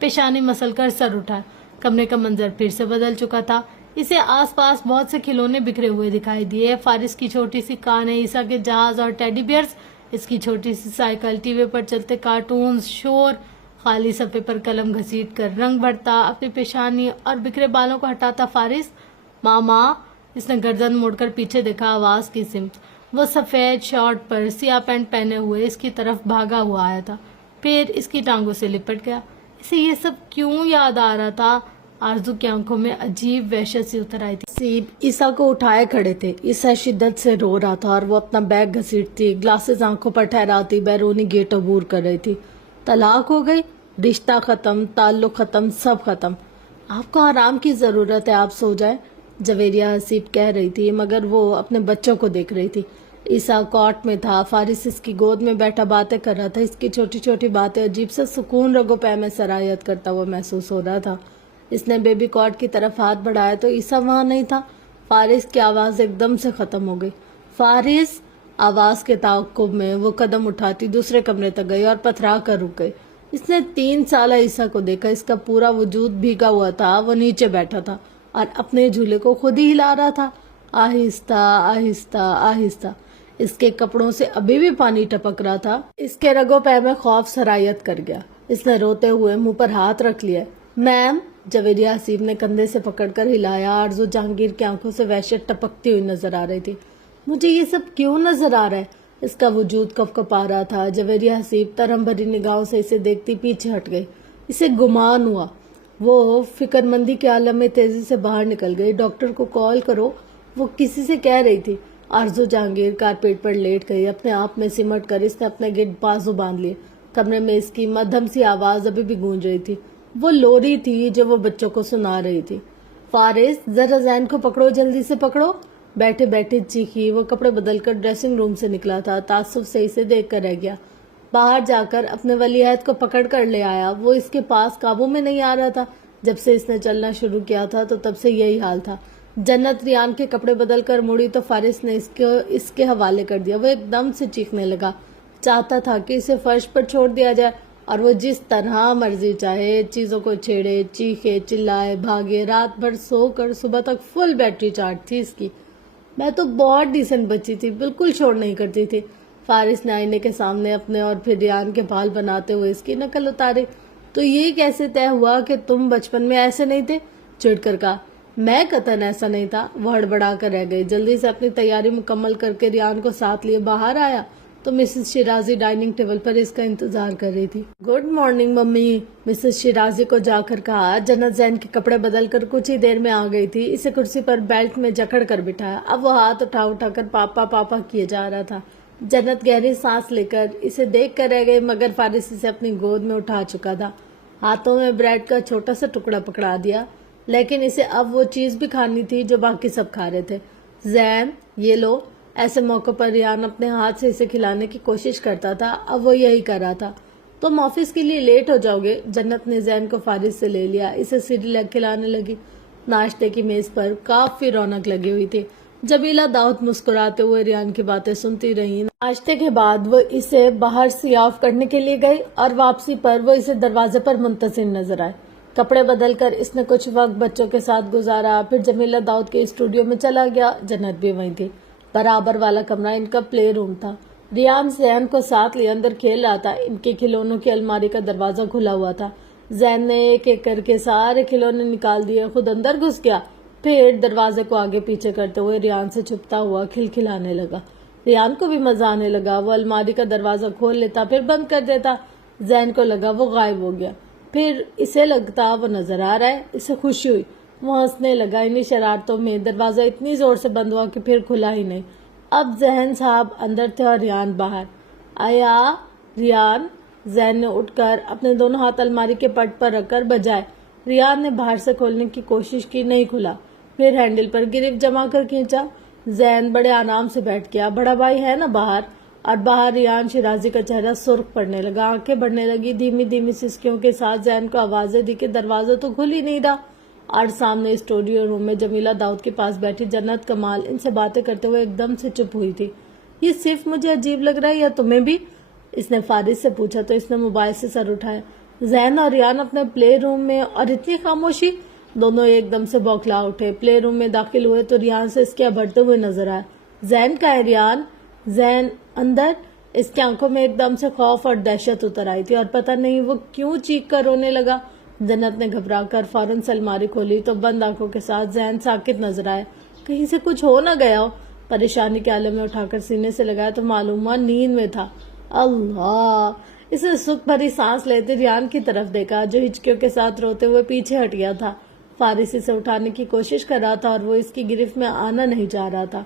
پیشانی مسل کر سر اٹھا۔ کمرے کا منظر پھر سے بدل چکا تھا۔ اسے آس پاس بہت سے کھلونے بکھرے ہوئے دکھائی دیے۔ فارس کی چھوٹی سی کانیں، عیسیٰ کے جہاز اور ٹیڈی بیئرز، اس کی چھوٹی سی سائیکل، ٹی وی پر چلتے کارٹونز، شور۔ خالی صفحے پر قلم گھسیٹ کر رنگ بھرتا، اپنی پیشانی اور بکھرے بالوں کو ہٹاتا فارس۔ ماما، اس نے گردن موڑ کر پیچھے دیکھا آواز کی سمت۔ وہ سفید شارٹ پر سیاہ پینٹ پہنے ہوئے اس کی طرف بھاگا ہوا آیا تھا، پھر اس کی ٹانگوں سے لپٹ گیا۔ اسے یہ سب کیوں یاد آ رہا تھا؟ آرزو کی آنکھوں میں عجیب وحشت سی اتر آئی تھی۔ سیب عیسیٰ کو اٹھائے کھڑے تھے۔ عیسیٰ شدت سے رو رہا تھا اور وہ اپنا بیگ گھسیٹتی، گلاسز آنکھوں پر ٹھہراتی بیرونی گیٹ عبور کر رہی تھی۔ طلاق ہو گئی، رشتہ ختم، تعلق ختم، سب ختم۔ آپ کو آرام کی ضرورت ہے، آپ سو جائیں، جویریہ حسیب کہہ رہی تھی، مگر وہ اپنے بچوں کو دیکھ رہی تھی۔ عیسیٰ کاٹ میں تھا، فارس اس کی گود میں بیٹھا باتیں کر رہا تھا۔ اس کی چھوٹی چھوٹی باتیں عجیب سے سکون رگو پے میں سرایت کرتا ہوا محسوس ہو رہا تھا۔ اس نے بیبی کاٹ کی طرف ہاتھ بڑھایا تو عیسیٰ وہاں نہیں تھا۔ فارس کی آواز ایک دم سے ختم ہو گئی۔ فارس! آواز کے تعاقب میں وہ قدم اٹھاتی دوسرے کمرے تک گئی اور پتھرا کر رک گئی۔ اس نے 3 سالہ عیسیٰ کو دیکھا، اس کا پورا وجود بھیگا ہوا تھا۔ وہ نیچے بیٹھا تھا اور اپنے جھولے کو خود ہی ہلا رہا تھا، آہستہ آہستہ آہستہ۔ اس کے کپڑوں سے ابھی بھی پانی ٹپک رہا تھا۔ اس کے رگوں پے میں خوف سرایت کر گیا۔ اس نے روتے ہوئے منہ پر ہاتھ رکھ لیا۔ میم! جویریہ حسیب نے کندھے سے پکڑ کر ہلایا۔ آرزو جہانگیر کی آنکھوں سے وحشت ٹپکتی ہوئی نظر آ رہی تھی۔ مجھے یہ سب کیوں نظر آ رہا ہے؟ اس کا وجود کپکپا رہا تھا۔ جویریہ حسیب ترہم بھری نگاہوں سے اسے دیکھتی پیچھے ہٹ گئی۔ اسے گمان ہوا۔ وہ فکر مندی کے عالم میں تیزی سے باہر نکل گئی۔ ڈاکٹر کو کال کرو، وہ کسی سے کہہ رہی تھی۔ آرزو جہانگیر کارپیٹ پر لیٹ گئی۔ اپنے آپ میں سمٹ کر اس نے اپنے گرد بازو باندھ لیے۔ کمرے میں اس کی مدھم سی آواز ابھی بھی گونج رہی تھی۔ وہ لوری تھی جو وہ بچوں کو سنا رہی تھی۔ فارس، ذرا زین کو پکڑو، جلدی سے پکڑو، بیٹھے بیٹھے چیخی۔ وہ کپڑے بدل کر ڈریسنگ روم سے نکلا تھا، تعصب سے اسے دیکھ کر رہ گیا۔ باہر جا کر اپنے ولی عہد کو پکڑ کر لے آیا۔ وہ اس کے پاس قابو میں نہیں آ رہا تھا۔ جب سے اس نے چلنا شروع کیا تھا تو تب سے یہی حال تھا۔ جنت ریان کے کپڑے بدل کر مڑی تو فارس نے اس کے حوالے کر دیا۔ وہ ایک دم سے چیخنے لگا، چاہتا تھا کہ اسے فرش پر چھوڑ دیا جائے اور وہ جس طرح مرضی چاہے چیزوں کو چھیڑے، چیخے، چلائے، بھاگے۔ رات بھر سو کر صبح تک فل بیٹری چارج تھی اس کی۔ میں تو بہت ڈیسنٹ بچی تھی، بالکل شور نہیں کرتی تھی۔ فارس نے آئینے کے سامنے اپنے اور پھر ریان کے بال بناتے ہوئے اس کی نقل اتاری۔ تو یہ کیسے طے ہوا کہ تم بچپن میں ایسے نہیں تھے؟ چڑ کر کہا۔ میں قطعاً ایسا نہیں تھا، وہ ہڑبڑا کر رہ گئی۔ جلدی سے اپنی تیاری مکمل کر کے ریان کو ساتھ لیے باہر آیا تو مسز شیرازی ڈائننگ ٹیبل پر اس کا انتظار کر رہی تھی۔ Good morning mummy, Mrs Shirazi کو جا کر کہا۔ جنت زین کے کپڑے بدل کر کچھ ہی دیر میں آ گئی تھی۔ اسے کرسی پر بیلٹ میں جکڑ کر بٹھایا۔ اب وہ ہاتھ اٹھا کر پاپا پاپا کیے جا رہا تھا۔ جنت گہری سانس لے کر اسے دیکھ کر رہ گئی، مگر فارس اسے اپنی گود میں اٹھا چکا تھا۔ ہاتھوں میں بریڈ کا چھوٹا سا ٹکڑا پکڑا دیا، لیکن اسے اب وہ چیز بھی کھانی تھی جو باقی سب کھا رہے تھے۔ زین یہ لو۔ ایسے موقع پر ریان اپنے ہاتھ سے اسے کھلانے کی کوشش کرتا تھا، اب وہ یہی کر رہا تھا۔ تم آفس کے لیے لیٹ ہو جاؤ گے۔ جنت نے زین کو فارس سے لے لیا، اسے سیریلک کھلانے لگی۔ ناشتے کی میز پر کافی رونق لگی ہوئی تھی۔ جمیلہ داؤد مسکراتے ہوئے ریان کی باتیں سنتی رہی۔ ناشتے کے بعد وہ اسے باہر سی آف کرنے کے لیے گئی اور واپسی پر وہ اسے دروازے پر منتظر نظر آئے۔ کپڑے بدل کر اس نے کچھ وقت بچوں کے ساتھ گزارا، پھر جمیلہ داؤد کے اسٹوڈیو میں چلا گیا۔ جنت بھی وہیں تھی۔ برابر والا کمرہ ان کا پلے روم تھا۔ ریان زین کو ساتھ لیے اندر کھیل رہا تھا۔ ان کے کھلونوں کی الماری کا دروازہ کھلا ہوا تھا۔ زین نے ایک ایک کر کے سارے کھلونے نکال دیے، خود اندر گھس گیا، پھر دروازے کو آگے پیچھے کرتے ہوئے ریان سے چھپتا ہوا کھلکھلانے لگا۔ ریان کو بھی مزہ آنے لگا۔ وہ الماری کا دروازہ کھول لیتا پھر بند کر دیتا۔ زین کو لگا وہ غائب ہو گیا، پھر اسے لگتا وہ نظر آ رہا ہے۔ اسے خوشی ہوئی، وہ ہنسنے لگا۔ انہی شرارتوں میں دروازہ اتنی زور سے بند ہوا کہ پھر کھلا ہی نہیں۔ اب ذہن صاحب اندر تھے اور ریان باہر۔ آیا ریان؟ زین نے اٹھ کر اپنے دونوں ہاتھ الماری کے پٹ پر رکھ کر بجائے۔ ریان نے باہر سے کھولنے کی کوشش کی، نہیں کھلا۔ پھر ہینڈل پر گرفت جما کر کھینچا۔ زین بڑے آرام سے بیٹھ گیا۔ بڑا بھائی ہے نا باہر؟ اور باہر ریان شیرازی کا چہرہ سرخ پڑنے لگا، آنکھیں بڑھنے لگی۔ دھیمی دھیمی سسکیوں کے ساتھ زین کو آوازیں دی کہ دروازہ تو کھل ہی نہیں رہا۔ اور سامنے اسٹوڈیو روم میں جمیلہ داؤد کے پاس بیٹھی جنت کمال ان سے باتیں کرتے ہوئے ایک دم سے چپ ہوئی تھی۔ یہ صرف مجھے عجیب لگ رہا ہے یا تمہیں بھی؟ اس نے فارس سے پوچھا تو اس نے موبائل سے سر اٹھایا۔ زین اور ریان اپنے پلے روم میں اور اتنی خاموشی؟ دونوں ایک دم سے بوکھلا اٹھے۔ پلے روم میں داخل ہوئے تو ریان سے اس کے بڑھتے ہوئے نظر آیا۔ زین کا ہے ریان؟ زین اندر؟ اس کی آنکھوں میں ایک دم سے خوف اور دہشت اتر آئی تھی اور پتہ نہیں وہ کیوں چیخ کر رونے لگا۔ جنت نے گھبرا کر فوراً سے الماری کھولی تو بند آنکھوں کے ساتھ زین ساکت نظر آیا۔ کہیں سے کچھ ہو نہ گیا ہو؟ پریشانی کے عالم میں اٹھا کر سینے سے لگایا تو معلوم ہوا نیند میں تھا۔ اللہ! اسے سکھ بھری سانس لیتے ریان کی طرف دیکھا جو ہچکیوں کے ساتھ روتے ہوئے پیچھے ہٹ گیا تھا۔ فارس اسے اٹھانے کی کوشش کر رہا تھا اور وہ اس کی گرفت میں آنا نہیں چاہ رہا تھا۔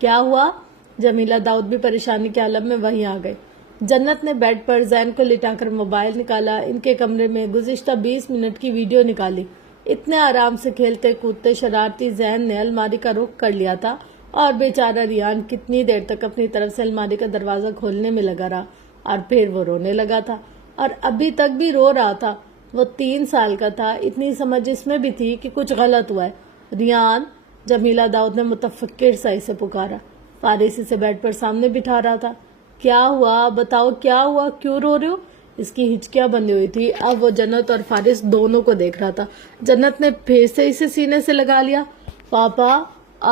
کیا ہوا؟ جمیلہ داؤد بھی پریشانی کے عالم میں وہیں آ گئی۔ جنت نے بیڈ پر زین کو لٹا کر موبائل نکالا۔ ان کے کمرے میں گزشتہ 20 منٹ کی ویڈیو نکالی۔ اتنے آرام سے کھیلتے کودتے شرارتی زین نے الماری کا رخ کر لیا تھا اور بیچارہ ریان کتنی دیر تک اپنی طرف سے الماری کا دروازہ کھولنے میں لگا رہا اور پھر وہ رونے لگا تھا اور ابھی تک بھی رو رہا تھا۔ وہ 3 سال کا تھا، اتنی سمجھ اس میں بھی تھی کہ کچھ غلط ہوا ہے۔ ریان! جمیلہ داؤد نے متفکر سا اسے پکارا۔ فارس اسے بیڈ پر سامنے بٹھا رہا تھا۔ کیا ہوا؟ بتاؤ کیا ہوا؟ کیوں رو رہے ہو؟ اس کی ہچکیاں بندھی ہوئی تھی۔ اب وہ جنت اور فارس دونوں کو دیکھ رہا تھا۔ جنت نے پھر سے اسے سینے سے لگا لیا۔ پاپا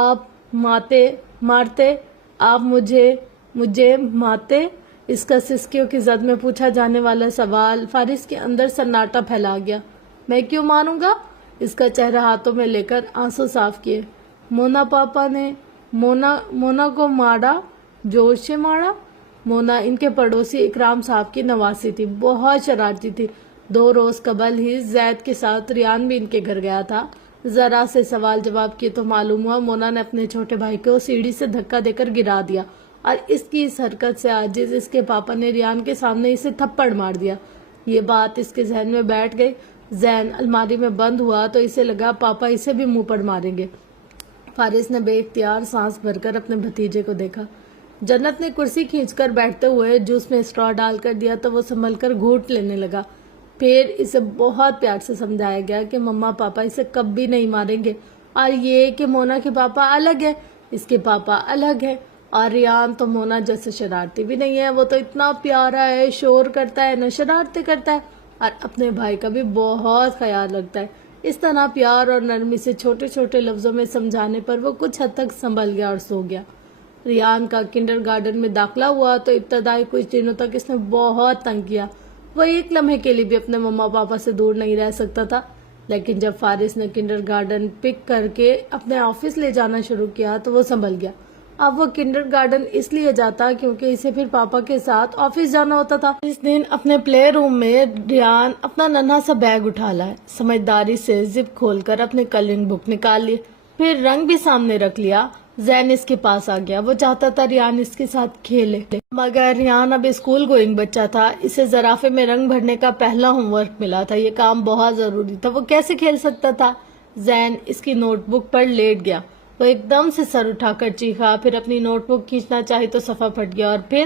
آپ مارتے؟ آپ مجھے مارتے؟ اس کا سسکیوں کی زد میں پوچھا جانے والا سوال فارس کے اندر سناٹا پھیلا گیا۔ میں کیوں ماروں گا؟ اس کا چہرہ ہاتھوں میں لے کر آنسو صاف کیے۔ مونا پاپا نے مونا کو مارا؟ جور سے مارا؟ مونا ان کے پڑوسی اکرام صاحب کی نواسی تھی، بہت شرارتی تھی۔ 2 روز قبل ہی زید کے ساتھ ریان بھی ان کے گھر گیا تھا۔ ذرا سے سوال جواب کیے تو معلوم ہوا مونا نے اپنے چھوٹے بھائی کو سیڑھی سے دھکا دے کر گرا دیا اور اس کی اس حرکت سے عاجز اس کے پاپا نے ریان کے سامنے اسے تھپڑ مار دیا۔ یہ بات اس کے ذہن میں بیٹھ گئی۔ زین الماری میں بند ہوا تو اسے لگا پاپا اسے بھی منہ پر ماریں گے۔ فارس نے بے اختیار سانس بھر کر اپنے بھتیجے کو دیکھا۔ جنت نے کرسی کھینچ کر بیٹھتے ہوئے جوس میں اسٹرا ڈال کر دیا تو وہ سنبھل کر گھونٹ لینے لگا۔ پھر اسے بہت پیار سے سمجھایا گیا کہ مما پاپا اسے کبھی نہیں ماریں گے، اور یہ کہ مونا کے پاپا الگ ہے، اس کے پاپا الگ ہے، اور ریان تو مونا جیسے شرارتی بھی نہیں ہے، وہ تو اتنا پیارا ہے، شور کرتا ہے نہ شرارتیں کرتا ہے، اور اپنے بھائی کا بھی بہت خیال رکھتا ہے۔ اس طرح پیار اور نرمی سے چھوٹے چھوٹے لفظوں میں سمجھانے پر وہ کچھ حد تک سنبھل گیا اور سو گیا۔ ریان کا کنڈر گارڈن میں داخلہ ہوا تو ابتدائی کچھ دنوں تک اس نے بہت تنگ کیا، وہ ایک لمحے کے لیے بھی اپنے مما پاپا سے دور نہیں رہ سکتا تھا، لیکن جب فارس نے کنڈر گارڈن پک کر کے اپنے آفس لے جانا شروع کیا تو وہ سنبھل گیا۔ اب وہ کنڈر گارڈن اس لیے جاتا کیونکہ اسے پھر پاپا کے ساتھ آفس جانا ہوتا تھا۔ اس دن اپنے پلے روم میں ریان اپنا ننھا سا بیگ اٹھا لائے، سمجھداری سے زپ کھول کر اپنے کلرنگ بک نکال لی، پھر رنگ بھی سامنے رکھ لیا۔ زین اس کے پاس آ گیا، وہ چاہتا تھا ریان اس کے ساتھ کھیلے، مگر ریان اب اسکول گوئنگ بچہ تھا، اسے زرافے میں رنگ بھرنے کا پہلا ہوم ورک ملا تھا، یہ کام بہت ضروری تھا، وہ کیسے کھیل سکتا تھا؟ زین اس کی نوٹ بک پر لیٹ گیا، وہ ایک دم سے سر اٹھا کر چیخا، پھر اپنی نوٹ بک کھینچنا چاہی تو صفحہ پھٹ گیا، اور پھر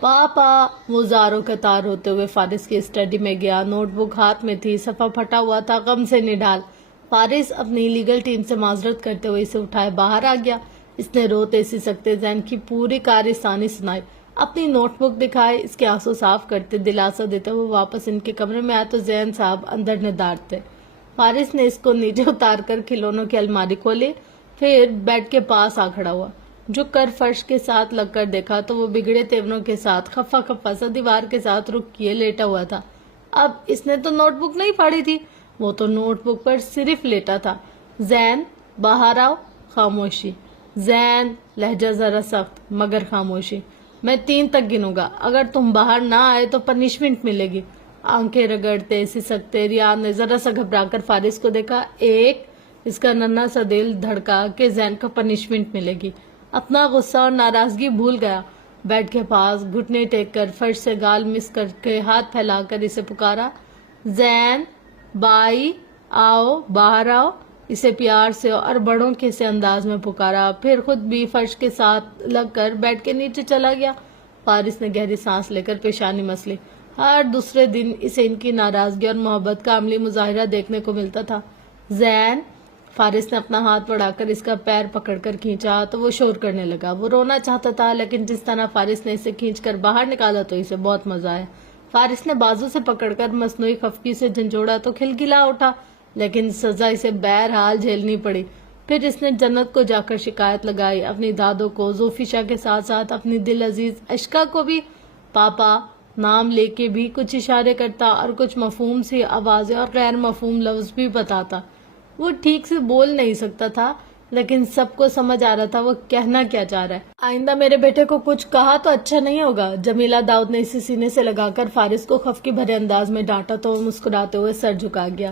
پاپا، وہ زاروں قطار ہوتے ہوئے فارس کی اسٹڈی میں گیا، نوٹ بک ہاتھ میں تھی، صفحہ پھٹا ہوا تھا، غم سے نڈال۔ فارس اپنی لیگل ٹیم سے معذرت کرتے ہوئے اسے اٹھائے باہر آ گیا، اس نے روتے سی سکتے زین کی پوری کارستانی سنائی، اپنی نوٹ بک دکھائی، اس کے آنسو صاف کرتے، دلاسا دیتے ہوئے واپس ان کے کمرے میں آئے تو زین صاحب اندر ندار تھے۔ فارس نے اس کو نیچے اتار کر کھلونوں کی الماری کھولی، پھر بیڈ کے پاس آ کھڑا ہوا، جھک کر فرش کے ساتھ لگ کر دیکھا تو وہ بگڑے تیوروں کے ساتھ خفا خفا سا دیوار کے ساتھ رک کیے لیٹا ہوا تھا۔ اب اس نے تو نوٹ بک نہیں پھاڑی تھی، وہ تو نوٹ بک پر صرف لیٹا تھا۔ زین، باہر آؤ۔ خاموشی۔ زین، لہجہ ذرا سخت مگر خاموشی۔ میں 3 تک گنوں گا، اگر تم باہر نہ آئے تو پنشمنٹ ملے گی۔ آنکھیں رگڑتے سسکتے ریان نے ذرا سا گھبرا کر فارس کو دیکھا۔ 1۔ اس کا ننھا سا دل دھڑکا کہ زین کو پنشمنٹ ملے گی، اپنا غصہ اور ناراضگی بھول گیا، بیڈ کے پاس گھٹنے ٹیک کر فرش سے گال مس کر کے ہاتھ پھیلا کر اسے پکارا، زین بائی آؤ، باہر آؤ، اسے پیار سے اور بڑوں کے سے انداز میں پکارا، پھر خود بھی فرش کے ساتھ لگ کر بیڈ کے نیچے چلا گیا۔ فارس نے گہری سانس لے کر پیشانی مسلی، ہر دوسرے دن اسے ان کی ناراضگی اور محبت کا عملی مظاہرہ دیکھنے کو ملتا تھا۔ زین، فارس نے اپنا ہاتھ بڑھا کر اس کا پیر پکڑ کر کھینچا تو وہ شور کرنے لگا، وہ رونا چاہتا تھا لیکن جس طرح فارس نے اسے کھینچ کر باہر نکالا تو اسے بہت مزہ آیا۔ فارس نے بازو سے پکڑ کر مصنوعی خفگی سے جھنجھوڑا تو کھلکھلا اٹھا، لیکن سزا اسے بہرحال جھیلنی پڑی۔ پھر اس نے جنت کو جا کر شکایت لگائی، اپنی دادوں کو، زوفیشا کے ساتھ ساتھ اپنی دل عزیز اشکا کو بھی۔ پاپا نام لے کے بھی کچھ اشارے کرتا اور کچھ مفہوم سی آوازیں اور غیر مفہوم لفظ بھی بتاتا، وہ ٹھیک سے بول نہیں سکتا تھا لیکن سب کو سمجھ آ رہا تھا وہ کہنا کیا چاہ رہا ہے۔ آئندہ میرے بیٹے کو کچھ کہا تو اچھا نہیں ہوگا، جمیلہ داؤد نے اسے سینے سے لگا کر فارس کو خفگی بھرے انداز میں ڈانٹا تو وہ مسکراتے ہوئے سر جھکا گیا۔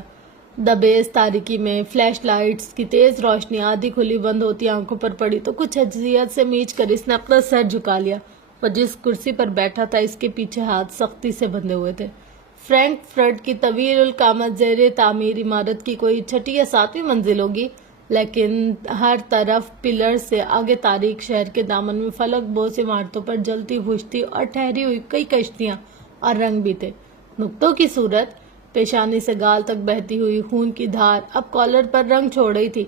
دبیز تاریکی میں فلیش لائٹس کی تیز روشنی آدھی کھلی بند ہوتی آنکھوں پر پڑی تو کچھ اذیت سے میچ کر اس نے اپنا سر جھکا لیا، وہ جس کرسی پر بیٹھا تھا اس کے پیچھے ہاتھ سختی سے بندھے ہوئے تھے۔ فرینک فرٹ کی طویل القامت زیر تعمیر عمارت کی کوئی 6 یا 7ویں منزل ہوگی، لیکن ہر طرف پلر سے آگے تاریک شہر کے دامن میں فلک بوس عمارتوں پر جلتی بجھتی اور ٹھہری ہوئی کئی کشتیاں اور رنگ بھی تھے۔ نقطوں کی صورت، پیشانی سے گال تک بہتی ہوئی خون کی دھار اب کالر پر رنگ چھوڑ رہی تھی۔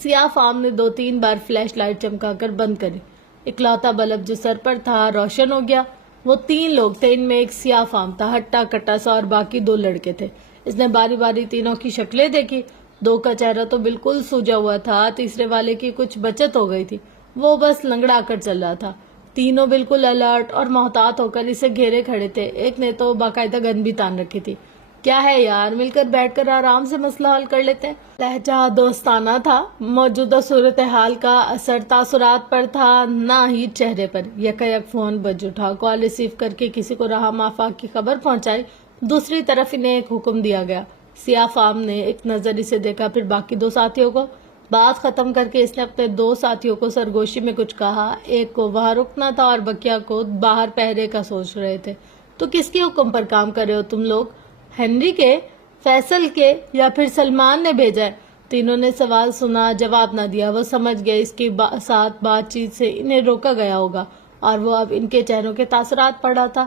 سیاہ فام نے 2-3 بار فلیش لائٹ چمکا کر بند کری، اکلوتا بلب جو سر پر تھا روشن ہو گیا۔ وہ 3 لوگ تھے، ان میں ایک سیاہ فام تھا، ہٹا کٹا سا، اور باقی 2 لڑکے تھے۔ اس نے باری باری تینوں کی شکلیں دیکھی، 2 کا چہرہ تو بالکل سوجا ہوا تھا، تیسرے والے کی کچھ بچت ہو گئی تھی، وہ بس لنگڑا کر چل رہا تھا۔ تینوں بالکل الرٹ اور محتاط ہو کر اسے گھیرے کھڑے تھے، ایک نے تو باقاعدہ گن بھی تان رکھی تھی۔ کیا ہے یار، مل کر بیٹھ کر آرام سے مسئلہ حل کر لیتے ہیں۔ لہجہ دوستانہ تھا، موجودہ صورتحال کا اثر تاثرات پر تھا نہ ہی چہرے پر۔ یکایک فون بج اٹھا، کال ریسیو کر کے کسی کو رہا مافاق کی خبر پہنچائی، دوسری طرف انہیں ایک حکم دیا گیا۔ سیاہ فام نے ایک نظر اسے دیکھا، پھر باقی 2 ساتھیوں کو۔ بات ختم کر کے اس نے اپنے 2 ساتھیوں کو سرگوشی میں کچھ کہا، ایک کو وہاں رکنا تھا اور بقیہ کو باہر پہرے کا سوچ رہے تھے۔ تو کس کے حکم پر کام کر رہے ہو تم لوگ؟ ہنری کے، فیصل کے، یا پھر سلمان نے بھیجا ہے؟ تینوں نے سوال سنا، جواب نہ دیا۔ وہ سمجھ گئے اس کے ساتھ بات چیت سے انہیں روکا گیا ہوگا اور وہ اب ان کے چہروں کے تاثرات پڑ رہا تھا۔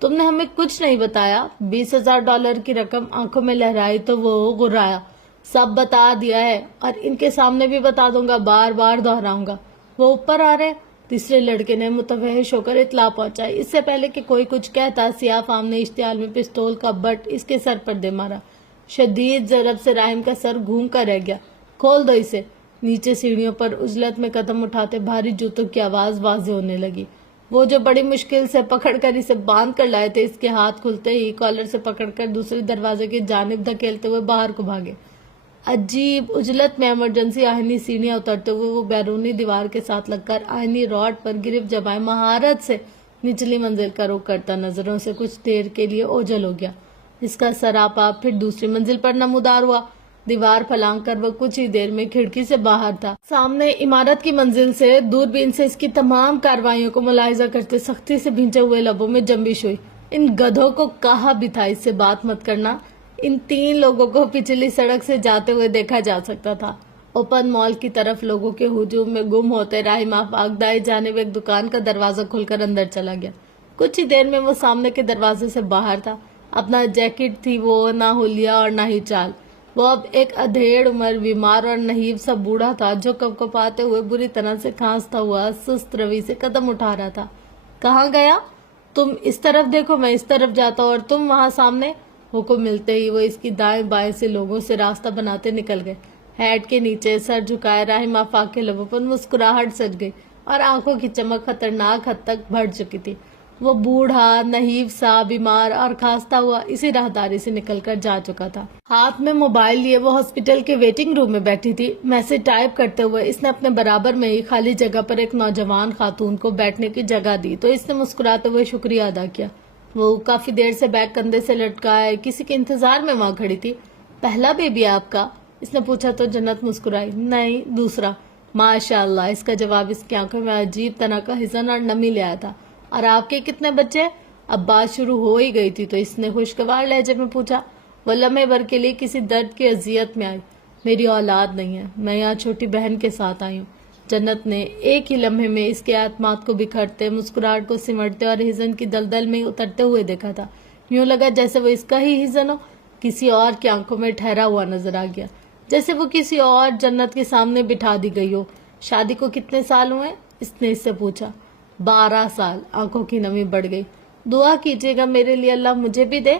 تم نے ہمیں کچھ نہیں بتایا. $20,000 کی رقم آنکھوں میں لہرائی تو وہ غرایا. سب بتا دیا ہے اور ان کے سامنے بھی بتا دوں گا, بار بار دہراؤں گا. وہ اوپر آ رہے. تیسرے لڑکے نے متوحش ہو کر اطلاع پہنچائی. اس سے پہلے کہ کوئی کچھ کہتا سیاہ فام نے اشتعال میں پستول کا بٹ اس کے سر پر دے مارا. شدید ضرب سے راہم کا سر گھوم کر رہ گیا. کھول دو اسے. نیچے سیڑھیوں پر عجلت میں قدم اٹھاتے بھاری جوتوں کی آواز واضح ہونے لگی. وہ جو بڑی مشکل سے پکڑ کر اسے باندھ کر لائے تھے, اس کے ہاتھ کھلتے ہی کالر سے پکڑ کر دوسرے دروازے کی جانب دھکیلتے ہوئے باہر کو بھاگے. عجیب عجلت میں ایمرجنسی آہنی سیڑھیاں اترتے ہوئے وہ بیرونی دیوار کے ساتھ لگ کر آہنی راڈ پر گرفت جمائے مہارت سے نچلی منزل کا رخ کرتا نظروں سے کچھ دیر کے لیے اوجھل ہو گیا. اس کا سراپا پھر دوسری منزل پر نمودار ہوا. دیوار پھلانگ کر وہ کچھ ہی دیر میں کھڑکی سے باہر تھا. سامنے عمارت کی منزل سے دوربین سے اس کی تمام کارروائیوں کو ملاحظہ کرتے سختی سے بھینچے ہوئے لبوں میں جنبش ہوئی. ان گدھوں کو کہا بھی تھا اس سے بات مت کرنا. ان 3 لوگوں کو پچھلی سڑک سے جاتے ہوئے دیکھا جا سکتا تھا. اوپن مال کی طرف لوگوں کے ہجوم میں گم ہوتے راہم آفاق دائیں جانب ایک دکان کا دروازہ کھول کر اندر چلا گیا. کچھ ہی دیر میں وہ سامنے کے دروازے سے باہر تھا. اپنا جیکٹ تھی وہ نہ ہولیا اور نہ ہی چال. وہ اب ایک ادھیڑ عمر بیمار اور نحیف سا بوڑھا تھا جو کپ کپاتے ہوئے بری طرح سے کھانستا ہوا سست روی سے قدم اٹھا رہا تھا. کہاں گیا؟ تم اس طرف دیکھو, میں اس طرف جاتا ہوں, اور تم وہاں سامنے. حکم ملتے ہی وہ اس کی دائیں بائیں سے لوگوں سے راستہ بناتے نکل گئے. ہیڈ کے نیچے سر جھکائے راہم آفاق کے لبوں پر مسکراہٹ سج گئی اور آنکھوں کی چمک خطرناک حد تک بڑھ چکی تھی. وہ بوڑھا نحیف سا بیمار اور کھانستا ہوا اسی راہداری سے نکل کر جا چکا تھا. ہاتھ میں موبائل لیے وہ ہاسپٹل کے ویٹنگ روم میں بیٹھی تھی. میسج ٹائپ کرتے ہوئے اس نے اپنے برابر میں ہی خالی جگہ پر ایک نوجوان خاتون کو بیٹھنے کی جگہ دی تو اس نے مسکراتے ہوئے شکریہ ادا کیا. وہ کافی دیر سے بیگ کندھے سے لٹکائے کسی کے انتظار میں وہاں کھڑی تھی. پہلا بیبی آپ کا؟ اس نے پوچھا تو جنت مسکرائی. نہیں, دوسرا. ماشاء اللہ. اس کا جواب اس کی آنکھوں میں عجیب طرح کا حزن اور نمی لے آیا تھا. اور آپ کے کتنے بچے؟ اب بات شروع ہو ہی گئی تھی تو اس نے خوشگوار لہجے میں پوچھا. وہ لمحے بھر کے لیے کسی درد کی اذیت میں آئی. میری اولاد نہیں ہے, میں یہاں چھوٹی بہن کے ساتھ آئی ہوں. جنت نے ایک ہی لمحے میں اس کے اعتماد کو بکھرتے, مسکراہٹ کو سمٹتے اور حزن کی دلدل میں اترتے ہوئے دیکھا تھا. یوں لگا جیسے وہ اس کا ہی حزن ہو, کسی اور کی آنکھوں میں ٹھہرا ہوا نظر آ گیا, جیسے وہ کسی اور جنت کے سامنے بٹھا دی گئی ہو. شادی کو کتنے سال ہوئے؟ اس نے اس سے پوچھا. 12 سال. آنکھوں کی نمی بڑھ گئی. دعا کیجیے گا میرے لیے اللہ مجھے بھی دے.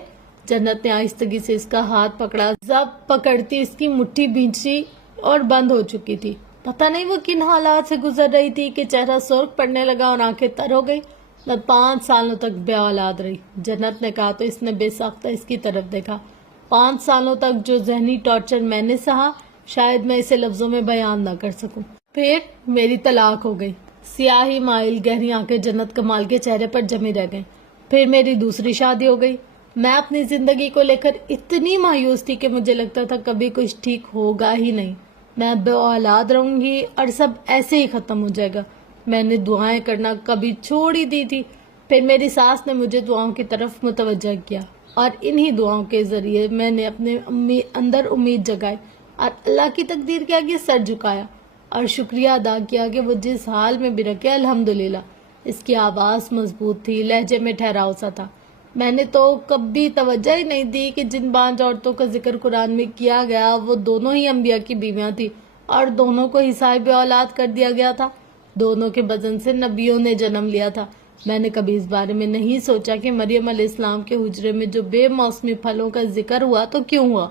جنت نے آہستگی سے اس کا ہاتھ پکڑا. ضبط پکڑتی اس کی مٹھی بھینچی اور بند ہو چکی تھی. پتہ نہیں وہ کن حالات سے گزر رہی تھی کہ چہرہ سرخ پڑنے لگا اور آنکھیں تر ہو گئی. میں 5 سالوں تک بے اولاد رہی, جنت نے کہا تو اس نے بے ساختہ اس کی طرف دیکھا. 5 سالوں تک جو ذہنی ٹارچر میں نے سہا شاید میں اسے لفظوں میں بیان نہ کر سکوں. پھر میری طلاق ہو گئی. سیاہی مائل گہری آنکھیں جنت کمال کے چہرے پر جمی رہ گئیں. پھر میری دوسری شادی ہو گئی. میں اپنی زندگی کو لے کر اتنی مایوس تھی کہ مجھے لگتا تھا کبھی کچھ ٹھیک ہوگا ہی نہیں. میں بے اولاد رہوں گی اور سب ایسے ہی ختم ہو جائے گا. میں نے دعائیں کرنا کبھی چھوڑ ہی دی تھی. پھر میری ساس نے مجھے دعاؤں کی طرف متوجہ کیا اور انہی دعاؤں کے ذریعے میں نے اپنے اندر امید جگائی اور اللہ کی تقدیر کے آگے سر جھکایا اور شکریہ ادا کیا کہ وہ جس حال میں بھی رکھے الحمدللہ. اس کی آواز مضبوط تھی, لہجے میں ٹھہراؤ سا تھا. میں نے تو کبھی توجہ ہی نہیں دی کہ جن 5 عورتوں کا ذکر قرآن میں کیا گیا وہ دونوں ہی انبیاء کی بیویاں تھی اور دونوں کو ہی صاحب اولاد کر دیا گیا تھا. دونوں کے بدن سے نبیوں نے جنم لیا تھا. میں نے کبھی اس بارے میں نہیں سوچا کہ مریم علیہ السلام کے حجرے میں جو بے موسمی پھلوں کا ذکر ہوا تو کیوں ہوا.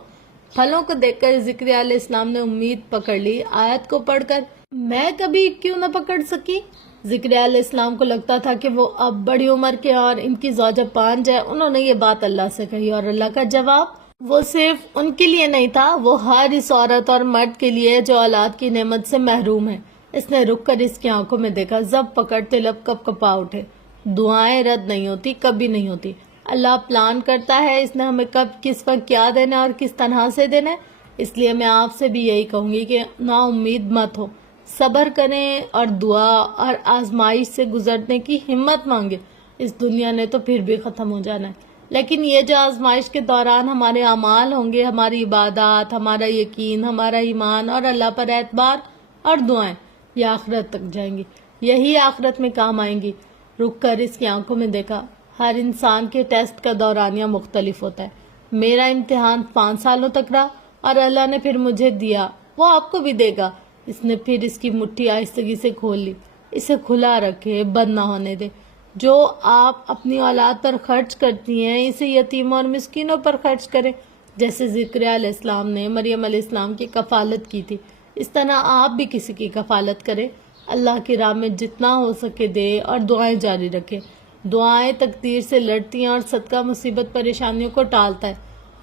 پھلوں کو دیکھ کر زکریا علیہ السلام نے امید پکڑ لی. آیت کو پڑھ کر میں کبھی کیوں نہ پکڑ سکی. زکریا علیہ السلام کو لگتا تھا کہ وہ اب بڑی عمر کے اور ان کی زوجہ 5 ہے. انہوں نے یہ بات اللہ سے کہی اور اللہ کا جواب وہ صرف ان کے لیے نہیں تھا, وہ ہر اس عورت اور مرد کے لیے جو اولاد کی نعمت سے محروم ہے. اس نے رک کر اس کی آنکھوں میں دیکھا. ضبط پکڑتے لب کپ کپا اٹھے. دعائیں رد نہیں ہوتی, کبھی نہیں ہوتی. اللہ پلان کرتا ہے اس نے ہمیں کب کس وقت کیا دینا اور کس طرح سے دینا. اس لیے میں آپ سے بھی یہی کہوں گی کہ نا امید مت ہو, صبر کریں اور دعا اور آزمائش سے گزرنے کی ہمت مانگے. اس دنیا نے تو پھر بھی ختم ہو جانا ہے, لیکن یہ جو آزمائش کے دوران ہمارے اعمال ہوں گے, ہماری عبادات, ہمارا یقین, ہمارا ایمان اور اللہ پر اعتبار اور دعائیں, یہ آخرت تک جائیں گی. یہی آخرت میں کام آئیں گی. رک کر اس کی آنکھوں میں دیکھا. ہر انسان کے ٹیسٹ کا دورانیہ مختلف ہوتا ہے. میرا امتحان 5 سالوں تک رہا اور اللہ نے پھر مجھے دیا، وہ آپ کو بھی دے گا. اس نے پھر اس کی مٹھی آہستگی سے کھول لی. اسے کھلا رکھے، بند نہ ہونے دے. جو آپ اپنی اولاد پر خرچ کرتی ہیں اسے یتیموں اور مسکینوں پر خرچ کریں. جیسے زکریا علیہ السلام نے مریم علیہ السلام کی کفالت کی تھی، اس طرح آپ بھی کسی کی کفالت کریں. اللہ کی راہ میں جتنا ہو سکے دے اور دعائیں جاری رکھے. دعائیں تقدیر سے لڑتی ہیں اور صدقہ مصیبت پریشانیوں کو ٹالتا ہے.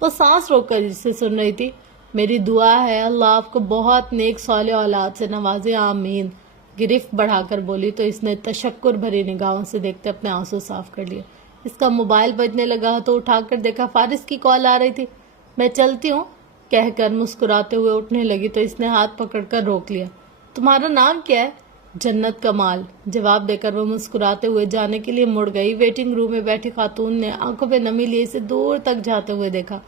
وہ سانس روک کر اسے سن رہی تھی. میری دعا ہے اللہ آپ کو بہت نیک صالح اولاد سے نوازے، آمین. گرفت بڑھا کر بولی تو اس نے تشکر بھری نگاہوں سے دیکھتے اپنے آنسو صاف کر لیے. اس کا موبائل بجنے لگا تو اٹھا کر دیکھا فارس کی کال آ رہی تھی. میں چلتی ہوں کہہ کر مسکراتے ہوئے اٹھنے لگی تو اس نے ہاتھ پکڑ کر روک لیا. تمہارا نام کیا ہے؟ جنت کمال. جواب دے کر وہ مسکراتے ہوئے جانے کے لیے مڑ گئی. ویٹنگ روم میں بیٹھی خاتون نے آنکھوں پہ نمی لیے اسے دور تک جاتے ہوئے دیکھا.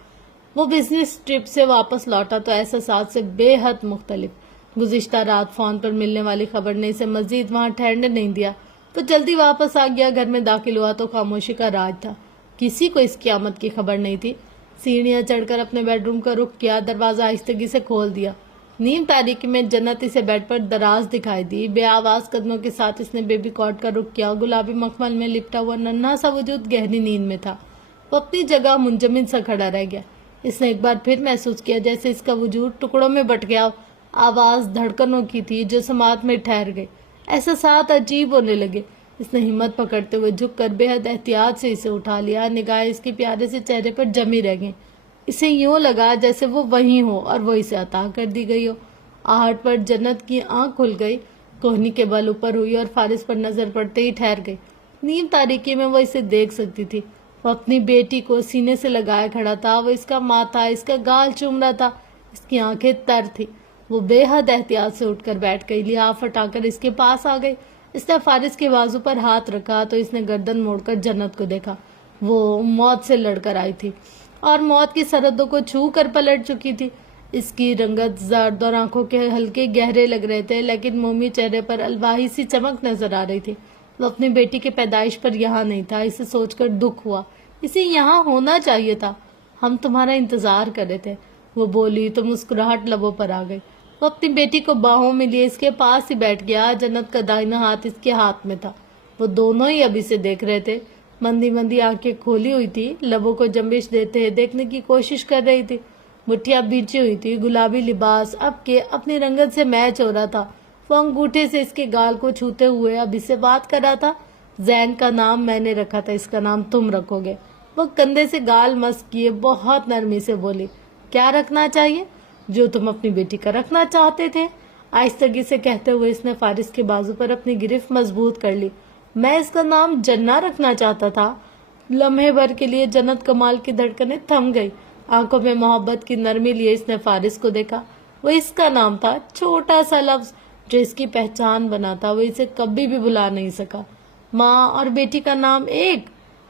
وہ بزنس ٹرپ سے واپس لوٹا تو احساسات سے بے حد مختلف. گزشتہ رات فون پر ملنے والی خبر نے اسے مزید وہاں ٹھہرنے نہیں دیا. وہ جلدی واپس آ گیا. گھر میں داخل ہوا تو خاموشی کا راج تھا. کسی کو اس قیامت کی خبر نہیں تھی. سیڑھیاں چڑھ کر اپنے بیڈ روم کا رخ کیا. دروازہ آہستگی سے کھول دیا. نیم تاریکی میں جنت اسے بیڈ پر دراز دکھائی دی. بے آواز قدموں کے ساتھ اس نے بیبی کاٹ کا رخ کیا. گلابی مخمل میں لپٹا ہوا ننھا سا وجود گہری نیند میں تھا. وہ اپنی جگہ منجمد سا کھڑا رہ گیا. اس نے ایک بار پھر محسوس کیا جیسے اس کا وجود ٹکڑوں میں بٹ گیا. آواز دھڑکنوں کی تھی جو سماعت میں ٹھہر گئی. احساسات عجیب ہونے لگے. اس نے ہمت پکڑتے ہوئے جھک کر بے حد احتیاط سے اسے اٹھا لیا. نگاہیں اس کے پیارے سے چہرے پر جمی رہ گئیں. اسے یوں لگا جیسے وہ وہیں ہو اور وہ اسے عطا کر دی گئی ہو. آہٹ پر جنت کی آنکھ کھل گئی. کوہنی کے بل اوپر ہوئی اور فارس پر نظر پڑتے ہی ٹھہر گئی. نیم تاریکی میں وہ اسے دیکھ سکتی تھی. وہ اپنی بیٹی کو سینے سے لگائے کھڑا تھا. وہ اس کا ماتھا، اس کا گال چوم رہا تھا. اس کی آنکھیں تر تھی. وہ بے حد احتیاط سے اٹھ کر بیٹھ گئی. لحاف ہٹا کر اس کے پاس آ گئی. اس نے فارس کے بازو پر ہاتھ رکھا تو اس نے گردن موڑ کر جنت کو دیکھا. وہ موت سے لڑ کر آئی تھی اور موت کی سرحدوں کو چھو کر پلٹ چکی تھی. اس کی رنگت زرد اور آنکھوں کے ہلکے گہرے لگ رہے تھے لیکن مومی چہرے پر الواحی سی چمک نظر آ رہی تھی. وہ اپنی بیٹی کے پیدائش پر یہاں نہیں تھا. اسے سوچ کر دکھ ہوا. اسے یہاں ہونا چاہیے تھا. ہم تمہارا انتظار کر رہے تھے. وہ بولی تو مسکراہٹ لبوں پر آ گئی. وہ اپنی بیٹی کو باہوں میں لیے اس کے پاس ہی بیٹھ گیا. جنت کا دائنا ہاتھ اس کے ہاتھ میں تھا. وہ دونوں ہی اب اسے دیکھ رہے تھے. مندی مندی آنکھیں کھولی ہوئی تھی. لبوں کو جنبش دیتے دیکھنے کی کوشش کر رہی تھی. مٹھیاں بھیجی ہوئی تھی. گلابی لباس اب کے اپنی رنگت سے میچ ہو رہا تھا. وہ انگوٹھے سے اس کے گال کو چھوتے ہوئے اب اس سے بات کر رہا تھا. زین کا نام میں نے رکھا تھا، اس کا نام تم رکھو گے. وہ کندھے سے گال مس کیے بہت نرمی سے بولی. کیا رکھنا چاہیے؟ جو تم اپنی بیٹی کا رکھنا چاہتے تھے. آہستگی سے کہتے ہوئے اس نے فارس کے بازو پر اپنی گرفت مضبوط کر لی. میں اس کا نام جنہ رکھنا چاہتا تھا. لمحے بھر کے لیے جنت کمال کی دھڑکنیں تھم گئی. آنکھوں میں محبت کی نرمی لیے اس نے فارس کو دیکھا. وہ اس کا نام تھا. چھوٹا سا لفظ جو اس کی پہچان بنا تھا. وہ اسے کبھی بھی بھلا نہیں سکا. ماں اور بیٹی کا نام ایک.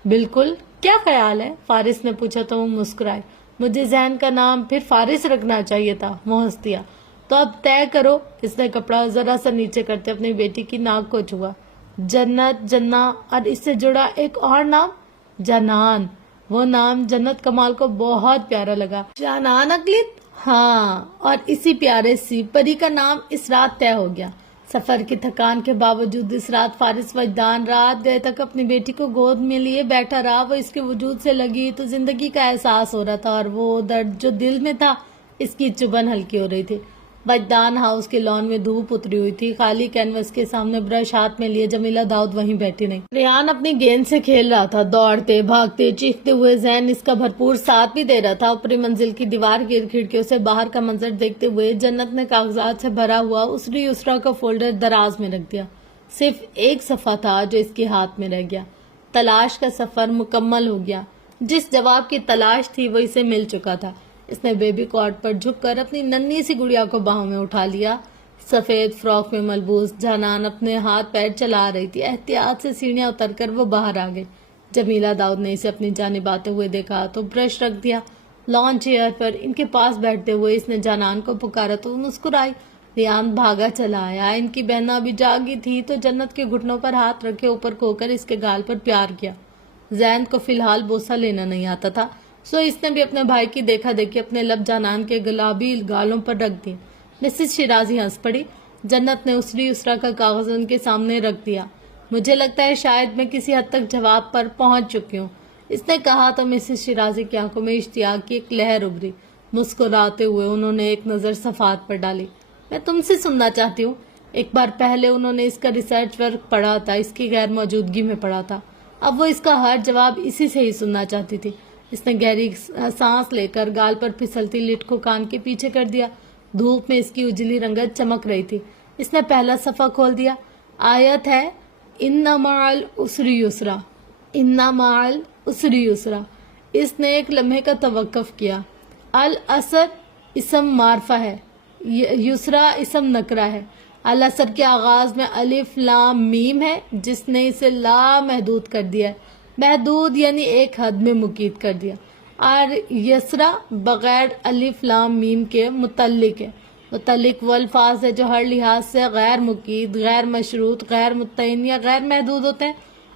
بالکل. کیا خیال ہے؟ فارس نے پوچھا تو وہ مسکرائے. مجھے زین کا نام پھر فارس رکھنا چاہیے تھا. وہ ہنس دیا. تو اب طے کرو. اس نے کپڑا ذرا سا نیچے کرتے اپنی بیٹی کی ناک کو چھوا. جنت، جنہ اور اس سے جڑا ایک اور نام جنان. وہ نام جنت کمال کو بہت پیارا لگا. جانان اقلیت؟ ہاں. اور اسی پیارے سی پری کا نام اس رات طے ہو گیا. سفر کی تھکان کے باوجود اس رات فارس وجدان رات گئے تک اپنی بیٹی کو گود میں لیے بیٹھا رہا. وہ اس کے وجود سے لگی تو زندگی کا احساس ہو رہا تھا اور وہ درد جو دل میں تھا اس کی چبھن ہلکی ہو رہی تھی. وجدان ہاؤس کے لان میں دھوپ اتری ہوئی تھی. خالی کینوس کے سامنے برش ہاتھ میں لیے جمیلہ داؤد وہیں بیٹھی نہیں. ریحان اپنی گیند سے کھیل رہا تھا. دوڑتے بھاگتے چیختے ہوئے. زین اس کا بھرپور ساتھ بھی دے رہا تھا. اوپری منزل کی دیوار کی کھڑکیوں سے باہر کا منظر دیکھتے ہوئے جنت نے کاغذات سے بھرا ہوا اسری یسرا کا فولڈر دراز میں رکھ دیا. صرف ایک صفحہ تھا جو اس کے ہاتھ میں رہ گیا. تلاش کا سفر مکمل ہو گیا. جس جواب کی تلاش تھی وہ اسے مل چکا تھا. اس نے بیبی کاٹ پر جھک کر اپنی ننھی سی گڑیا کو باہوں میں اٹھا لیا. سفید فراک میں ملبوس جانان اپنے ہاتھ پیر چلا رہی تھی. احتیاط سے سیڑھیاں اتر کر وہ باہر آ گئی. جمیلہ داؤد نے اسے اپنی جانب آتے ہوئے دیکھا تو برش رکھ دیا. لان چیئر پر ان کے پاس بیٹھتے ہوئے اس نے جانان کو پکارا تو مسکرائی. ریحان بھاگا چلا آیا. ان کی بہنیں ابھی جاگی تھی تو جنت کے گھٹنوں پر ہاتھ رکھے اوپر کھو کر اس کے گال پر پیار کیا. زین کو فی الحال بوسہ لینا نہیں آتا تھا، سو اس نے بھی اپنے بھائی کی دیکھا دیکھی اپنے لب جانان کے گلابی گالوں پر رکھ دی۔ مسز شیرازی ہنس پڑی۔ جنت نے اسری یسریٰ کا کاغذ ان کے سامنے رکھ دیا۔ مجھے لگتا ہے شاید میں کسی حد تک جواب پر پہنچ چکی ہوں، اس نے کہا تو مسز شیرازی کی آنکھوں میں اشتیاق کی ایک لہر ابھری۔ مسکراتے ہوئے انہوں نے ایک نظر صفحات پر ڈالی۔ میں تم سے سننا چاہتی ہوں۔ ایک بار پہلے انہوں نے اس کا ریسرچ ورک پڑھا تھا، اس کی غیر موجودگی میں پڑھا تھا، اب وہ اس کا ہر جواب اسی سے ہی سننا چاہتی تھی۔ اس نے گہری سانس لے کر گال پر پھسلتی لٹ کو کان کے پیچھے کر دیا۔ دھوپ میں اس کی اجلی رنگت چمک رہی تھی۔ اس نے پہلا صفحہ کھول دیا۔ آیت ہے ان مع العسر یسرا، ان مع العسر یسرا۔ اس نے ایک لمحے کا توقف کیا۔ العسر اسم معرفہ ہے، یسرا اسم نکرہ ہے۔ العسر کے آغاز میں الف لام میم ہے جس نے اسے لا محدود کر دیا ہے، محدود یعنی ایک حد میں مقید کر دیا، اور یسرا بغیر الف لام میم کے متعلق ہے۔ متعلق وہ الفاظ ہے جو ہر لحاظ سے غیر مقید، غیر مشروط، غیر متعین یا غیر محدود ہوتے ہیں۔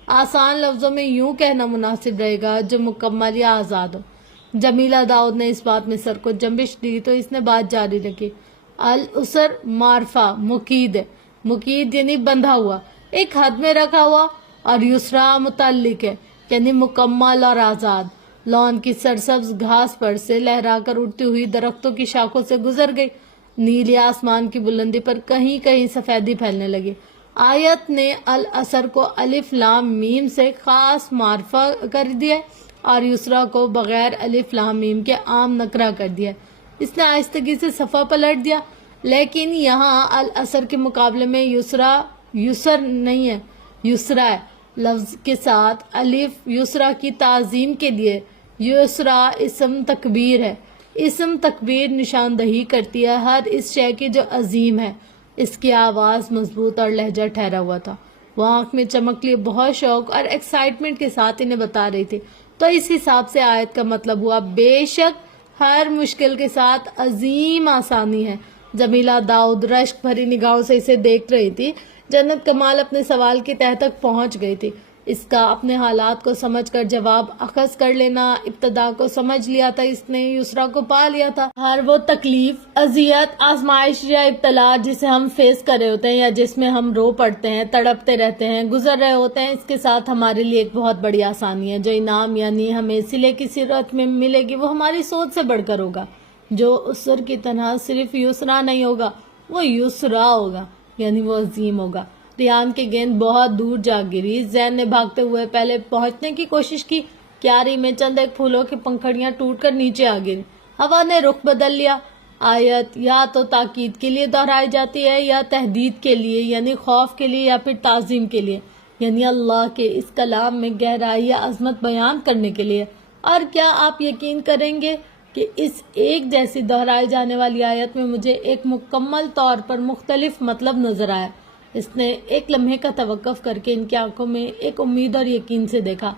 آسان لفظوں میں یوں کہنا مناسب رہے گا جو مکمل یا آزاد ہو۔ جمیلہ داؤد نے اس بات میں سر کو جنبش دی تو اس نے بات جاری رکھی۔ العسر معرفہ مقید ہے، مقید یعنی بندھا ہوا، ایک حد میں رکھا ہوا، اور یسرا متعلق ہے یعنی مکمل اور آزاد۔ لان کی سرسبز گھاس پر سے لہرا کر اڑتی ہوئی درختوں کی شاخوں سے گزر گئی۔ نیلی آسمان کی بلندی پر کہیں کہیں سفیدی پھیلنے لگی۔ آیت نے العسر کو الف لام میم سے خاص معرفہ کر دیا اور یسرا کو بغیر الف لام میم کے عام نکرہ کر دیا۔ اس نے آہستگی سے صفحہ پلٹ دیا، لیکن یہاں العسر کے مقابلے میں یسرا یسر نہیں ہے، یسرا ہے۔ لفظ کے ساتھ الف یسرا کی تعظیم کے لیے یسرا اسم تکبیر ہے۔ اسم تکبیر نشاندہی کرتی ہے ہر اس شے کی جو عظیم ہے۔ اس کی آواز مضبوط اور لہجہ ٹھہرا ہوا تھا۔ وہ آنکھ میں چمک لیے بہت شوق اور ایکسائٹمنٹ کے ساتھ انہیں بتا رہی تھی، تو اس حساب سے آیت کا مطلب ہوا بے شک ہر مشکل کے ساتھ عظیم آسانی ہے۔ جمیلہ داؤد رشک بھری نگاہوں سے اسے دیکھ رہی تھی۔ جنت کمال اپنے سوال کی تہہ تک پہنچ گئی تھی۔ اس کا اپنے حالات کو سمجھ کر جواب اخذ کر لینا، ابتدا کو سمجھ لیا تھا، اس نے یسرا کو پا لیا تھا۔ ہر وہ تکلیف، اذیت، آزمائش یا ابتلا جسے ہم فیس کر رہے ہوتے ہیں یا جس میں ہم رو پڑتے ہیں، تڑپتے رہتے ہیں، گزر رہے ہوتے ہیں، اس کے ساتھ ہمارے لیے ایک بہت بڑی آسانی ہے۔ جو انعام یعنی ہمیں صلے کی صورت میں ملے گی وہ ہماری سوچ سے بڑھ کر ہوگا۔ جو عسر کی طرح صرف یسرا نہیں ہوگا، وہ یسرا ہوگا، یعنی وہ عظیم ہوگا۔ ریان کی گیند بہت دور جا گری۔ زین نے بھاگتے ہوئے پہلے پہنچنے کی کوشش کی۔ کیاری میں چند ایک پھولوں کی پنکھڑیاں ٹوٹ کر نیچے آ گری۔ ہوا نے رخ بدل لیا۔ آیت یا تو تاکید کے لیے دہرائی جاتی ہے یا تہدید کے لیے، یعنی خوف کے لیے یا پھر تعظیم کے لیے، یعنی اللہ کے اس کلام میں گہرائی یا عظمت بیان کرنے کے لیے۔ اور کیا آپ یقین کریں گے کہ اس ایک جیسی دہرائی جانے والی آیت میں مجھے ایک مکمل طور پر مختلف مطلب نظر آیا۔ اس نے ایک لمحے کا توقف کر کے ان کی آنکھوں میں ایک امید اور یقین سے دیکھا۔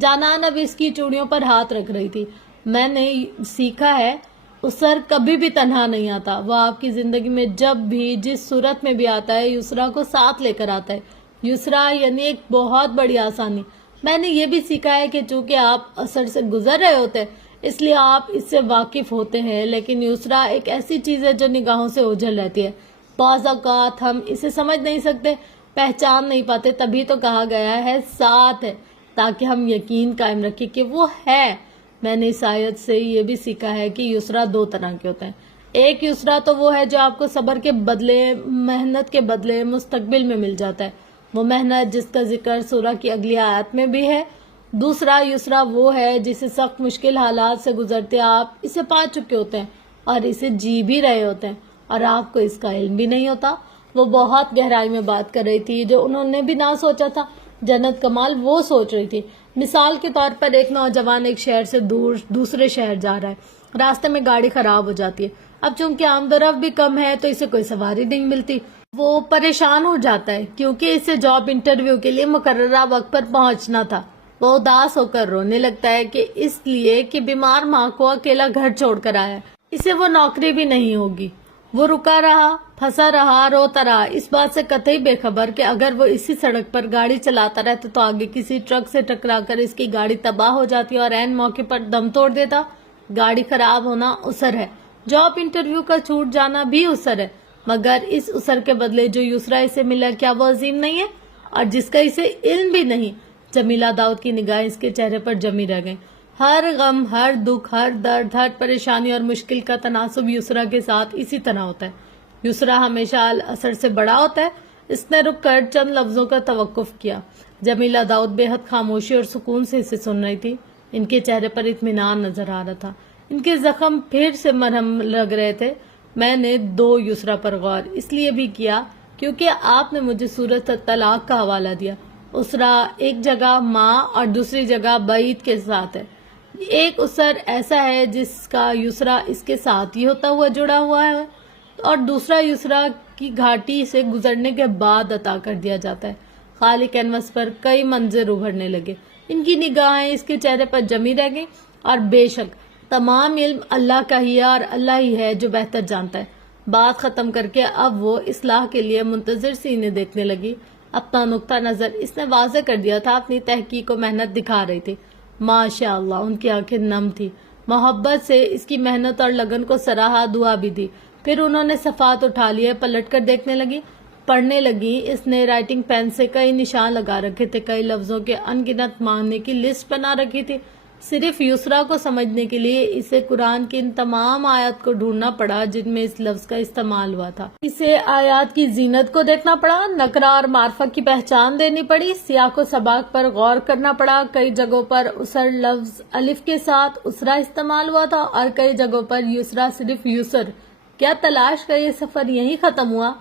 جانان اب اس کی چوڑیوں پر ہاتھ رکھ رہی تھی۔ میں نے سیکھا ہے اسر کبھی بھی تنہا نہیں آتا، وہ آپ کی زندگی میں جب بھی جس صورت میں بھی آتا ہے یسرا کو ساتھ لے کر آتا ہے۔ یسرا یعنی ایک بہت بڑی آسانی۔ میں نے یہ بھی سیکھا ہے کہ چونکہ آپ اثر سے گزر رہے ہوتے ہیں اس لیے آپ اس سے واقف ہوتے ہیں، لیکن یسرا ایک ایسی چیز ہے جو نگاہوں سے اوجھل رہتی ہے۔ بعض اوقات ہم اسے سمجھ نہیں سکتے، پہچان نہیں پاتے، تبھی تو کہا گیا ہے ساتھ ہے، تاکہ ہم یقین قائم رکھیں کہ وہ ہے۔ میں نے اس آیت سے یہ بھی سیکھا ہے کہ یسرا دو طرح کے ہوتے ہیں۔ ایک یسرا تو وہ ہے جو آپ کو صبر کے بدلے، محنت کے بدلے مستقبل میں مل جاتا ہے، وہ محنت جس کا ذکر سورہ کی اگلی آیت میں بھی ہے۔ دوسرا یسرا وہ ہے جسے سخت مشکل حالات سے گزرتے آپ اسے پا چکے ہوتے ہیں اور اسے جی بھی رہے ہوتے ہیں اور آپ کو اس کا علم بھی نہیں ہوتا۔ وہ بہت گہرائی میں بات کر رہی تھی جو انہوں نے بھی نہ سوچا تھا۔ جنت کمال وہ سوچ رہی تھی۔ مثال کے طور پر ایک نوجوان ایک شہر سے دوسرے شہر جا رہا ہے، راستے میں گاڑی خراب ہو جاتی ہے۔ اب چونکہ آمد و رفت بھی کم ہے تو اسے کوئی سواری نہیں ملتی۔ وہ پریشان ہو جاتا ہے کیونکہ اسے جاب انٹرویو کے لیے مقررہ وقت پر پہنچنا تھا۔ وہ اداس ہو کر رونے لگتا ہے کہ اس لیے کہ بیمار ماں کو اکیلا گھر چھوڑ کر آیا ہے، اسے وہ نوکری بھی نہیں ہوگی۔ وہ رکا رہا، پھنسا رہا، روتا رہا، اس بات سے قطعی بے خبر کہ اگر وہ اسی سڑک پر گاڑی چلاتا رہتا تو آگے کسی ٹرک سے ٹکرا کر اس کی گاڑی تباہ ہو جاتی اور عین موقع پر دم توڑ دیتا۔ گاڑی خراب ہونا اسر ہے، جاب انٹرویو کا چھوٹ جانا بھی اسر ہے، مگر اس اسر کے بدلے جو یسریٰ اسے ملا کیا وہ عظیم نہیں ہے؟ اور جس کا اسے علم بھی نہیں۔ جمیلہ داؤد کی نگاہیں اس کے چہرے پر جمی رہ گئیں۔ ہر غم، ہر دکھ، ہر درد، ہر پریشانی اور مشکل کا تناسب یسریٰ کے ساتھ اسی طرح ہوتا ہے۔ یسریٰ ہمیشہ اثر سے بڑا ہوتا ہے۔ اس نے رک کر چند لفظوں کا توقف کیا۔ جمیلہ داؤد بے حد خاموشی اور سکون سے اسے سن رہی تھی۔ ان کے چہرے پر اطمینان نظر آ رہا تھا۔ ان کے زخم پھر سے مرہم لگ رہے تھے۔ میں نے 2 یسریٰ پر غور اس لیے بھی کیا کیونکہ آپ نے مجھے سورۃ طلاق کا حوالہ دیا۔ اسرا ایک جگہ ماں اور دوسری جگہ بعید کے ساتھ ہے۔ ایک اسر ایسا ہے جس کا یسریٰ اس کے ساتھ ہی ہوتا ہوا جڑا ہوا ہے اور دوسرا یسریٰ کی گھاٹی سے گزرنے کے بعد عطا کر دیا جاتا ہے۔ خالی کینوس پر کئی منظر ابھرنے لگے۔ ان کی نگاہیں اس کے چہرے پر جمی رہ گئیں۔ اور بے شک تمام علم اللہ کا ہی ہے اور اللہ ہی ہے جو بہتر جانتا ہے۔ بات ختم کر کے اب وہ اصلاح کے لیے منتظر سی انہیں دیکھنے لگی۔ اپنا نقطہ نظر اس نے واضح کر دیا تھا، اپنی تحقیق و محنت دکھا رہی تھی۔ ماشاء اللہ، ان کی آنکھیں نم تھی۔ محبت سے اس کی محنت اور لگن کو سراہا، دعا بھی دی۔ پھر انہوں نے صفحات اٹھا لیے، پلٹ کر دیکھنے لگی، پڑھنے لگی۔ اس نے رائٹنگ پین سے کئی نشان لگا رکھے تھے، کئی لفظوں کے ان گنت معنی کی لسٹ بنا رکھی تھی۔ صرف یسریٰ کو سمجھنے کے لیے اسے قرآن کی ان تمام آیات کو ڈھونڈنا پڑا جن میں اس لفظ کا استعمال ہوا تھا۔ اسے آیات کی زینت کو دیکھنا پڑا، نکرہ اور معرفہ کی پہچان دینی پڑی، سیاق و سباق پر غور کرنا پڑا۔ کئی جگہوں پر اسر لفظ الف کے ساتھ اسرا استعمال ہوا تھا اور کئی جگہوں پر یسریٰ صرف یسر۔ کیا تلاش کا یہ سفر یہیں ختم ہوا؟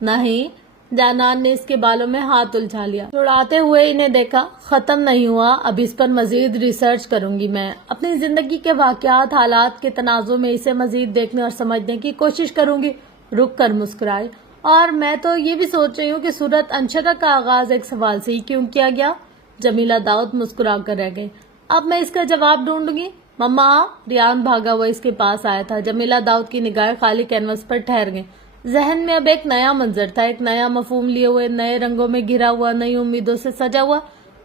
نہیں۔ جانان نے اس کے بالوں میں ہاتھ الجھا لیا، چھڑاتے ہوئے انہیں دیکھا۔ ختم نہیں ہوا، اب اس پر مزید ریسرچ کروں گی میں، اپنی زندگی کے واقعات، حالات کے تناظر میں اسے مزید دیکھنے اور سمجھنے کی کوشش کروں گی۔ رک کر مسکرائی۔ اور میں تو یہ بھی سوچ رہی ہوں کہ سورۃ انشرح کا آغاز ایک سوال سے ہی کیوں کیا گیا؟ جمیلہ داؤد مسکرا کر رہ گئی۔ اب میں اس کا جواب ڈھونڈوں گی۔ مما، ریان بھاگا ہوا اس کے پاس آیا تھا۔ جمیلہ داؤد کی نگاہیں خالی کینوس پر ٹھہر گئیں۔ ذہن میں اب ایک نیا منظر تھا، ایک نیا مفہوم لیے ہوئے، نئے رنگوں میں گھرا ہوا، نئی امیدوں سے سجا ہوا۔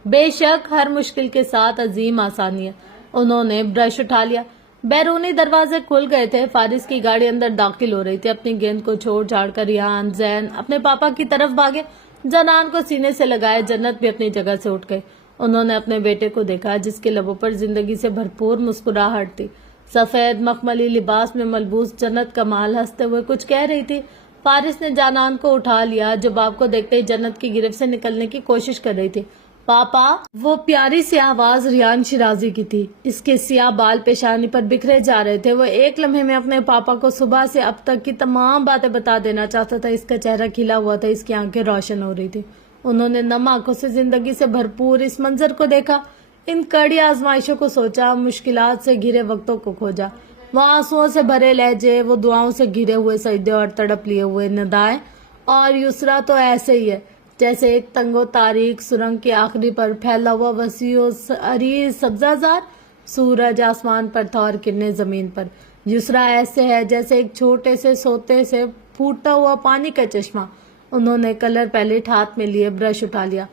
بے شک ہر مشکل کے ساتھ عظیم آسانی ہے۔ انہوں نے برش اٹھا لیا۔ بیرونی دروازے کھل گئے تھے، فارس کی گاڑی اندر داخل ہو رہی تھی۔ اپنی گیند کو چھوڑ چھاڑ کر ریان، زین اپنے پاپا کی طرف بھاگے، جنان کو سینے سے لگائے۔ جنت بھی اپنی جگہ سے اٹھ گئی۔ انہوں نے اپنے بیٹے کو دیکھا جس کے لبوں پر زندگی سے بھرپور مسکراہٹ تھی۔ سفید مخملی لباس میں ملبوس جنت کمال ہنستے ہوئے کچھ کہہ رہی تھی۔ فارس نے جانان کو اٹھا لیا جو باپ کو دیکھتے ہی جنت کی گرفت سے نکلنے کی کوشش کر رہی تھی۔ پاپا! وہ پیاری سی آواز ریان شیرازی کی تھی۔ اس کے سیاہ بال پیشانی پر بکھرے جا رہے تھے۔ وہ ایک لمحے میں اپنے پاپا کو صبح سے اب تک کی تمام باتیں بتا دینا چاہتا تھا۔ اس کا چہرہ کھلا ہوا تھا، اس کی آنکھیں روشن ہو رہی تھی۔ انہوں نے نم آنکھوں سے زندگی سے بھرپور اس منظر کو دیکھا، ان کڑی آزمائشوں کو سوچا، مشکلات سے گھرے وقتوں کو کھوجا۔ وہ آنسوؤں سے بھرے لہجے، وہ دعاؤں سے گھرے ہوئے سجدے اور تڑپ لیے ہوئے ندائیں۔ اور یسریٰ تو ایسے ہی ہے جیسے ایک تنگ و تاریک سرنگ کے آخری پر پھیلا ہوا وسیع و عریض سبزہ زار۔ سورج آسمان پر تھا اور کرنیں زمین پر۔ یسریٰ ایسے ہے جیسے ایک چھوٹے سے سوتے سے پھوٹتا ہوا پانی کا چشمہ۔ انہوں نے کلر پیلیٹ ہاتھ میں لیے، برش اٹھا لیا۔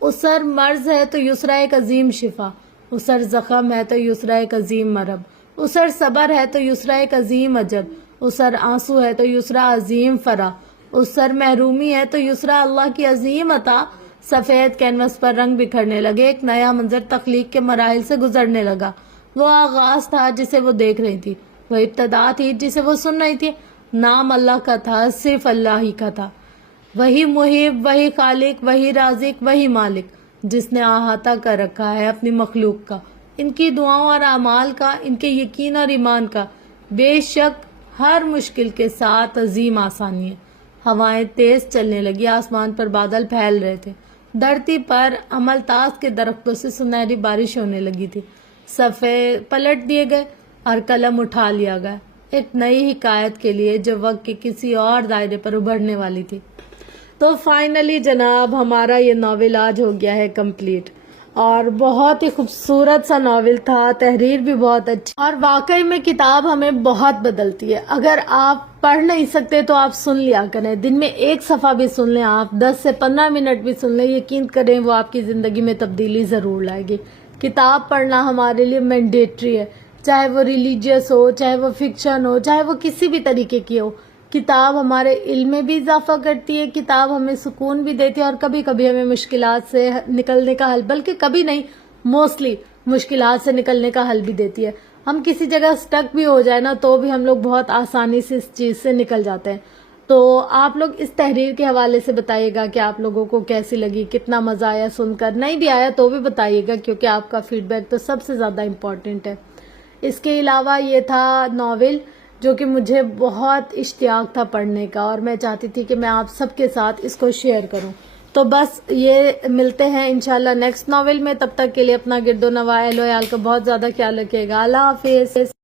اسر مرض ہے تو یسریٰ ایک عظیم شفا، اسر زخم ہے تو یسریٰ ایک عظیم مرہم، اسر صبر ہے تو یسریٰ ایک عظیم عجب، اسر آنسو ہے تو یسریٰ عظیم فرح، اسر محرومی ہے تو یسریٰ اللہ کی عظیم عطا۔ سفید کینوس پر رنگ بکھرنے لگے، ایک نیا منظر تخلیق کے مراحل سے گزرنے لگا۔ وہ آغاز تھا جسے وہ دیکھ رہی تھی، وہ ابتدا تھی جسے وہ سن رہی تھی۔ نام اللہ کا تھا، صرف اللہ ہی کا تھا، وہی محب، وہی خالق، وہی رازق، وہی مالک، جس نے احاطہ کر رکھا ہے اپنی مخلوق کا، ان کی دعاؤں اور اعمال کا، ان کے یقین اور ایمان کا۔ بے شک ہر مشکل کے ساتھ عظیم آسانی ہے۔ ہوائیں تیز چلنے لگی، آسمان پر بادل پھیل رہے تھے، دھرتی پر عمل تاز کے درختوں سے سنہری بارش ہونے لگی تھی۔ صفحے پلٹ دیے گئے اور قلم اٹھا لیا گیا، ایک نئی حکایت کے لیے جو وقت کے کسی اور دائرے پر ابھرنے والی تھی۔ تو فائنلی جناب ہمارا یہ ناول آج ہو گیا ہے کمپلیٹ۔ اور بہت ہی خوبصورت سا ناول تھا، تحریر بھی بہت اچھی، اور واقعی میں کتاب ہمیں بہت بدلتی ہے. اگر آپ پڑھ نہیں سکتے تو آپ سن لیا کریں، دن میں ایک صفحہ بھی سن لیں، آپ 10 سے 15 منٹ بھی سن لیں، یقین کریں وہ آپ کی زندگی میں تبدیلی ضرور لائے گی. کتاب پڑھنا ہمارے لیے مینڈیٹری ہے، چاہے وہ ریلیجیس ہو، چاہے وہ فکشن ہو، چاہے وہ کسی بھی طریقے کی ہو. کتاب ہمارے علم میں بھی اضافہ کرتی ہے، کتاب ہمیں سکون بھی دیتی ہے، اور کبھی کبھی ہمیں مشکلات سے نکلنے کا حل، بلکہ کبھی نہیں، موسٹلی مشکلات سے نکلنے کا حل بھی دیتی ہے. ہم کسی جگہ سٹک بھی ہو جائے نا تو بھی ہم لوگ بہت آسانی سے اس چیز سے نکل جاتے ہیں. تو آپ لوگ اس تحریر کے حوالے سے بتائیے گا کہ آپ لوگوں کو کیسی لگی، کتنا مزہ آیا سن کر، نہیں بھی آیا تو بھی بتائیے گا، کیونکہ آپ کا فیڈ بیک تو سب سے زیادہ امپورٹنٹ ہے. اس کے علاوہ یہ تھا ناول جو کہ مجھے بہت اشتیاق تھا پڑھنے کا، اور میں چاہتی تھی کہ میں آپ سب کے ساتھ اس کو شیئر کروں. تو بس یہ ملتے ہیں انشاءاللہ نیکسٹ ناول میں. تب تک کے لیے اپنا گرد و نواح اہل و عیال کا بہت زیادہ خیال رکھیے گا. اللہ حافظ.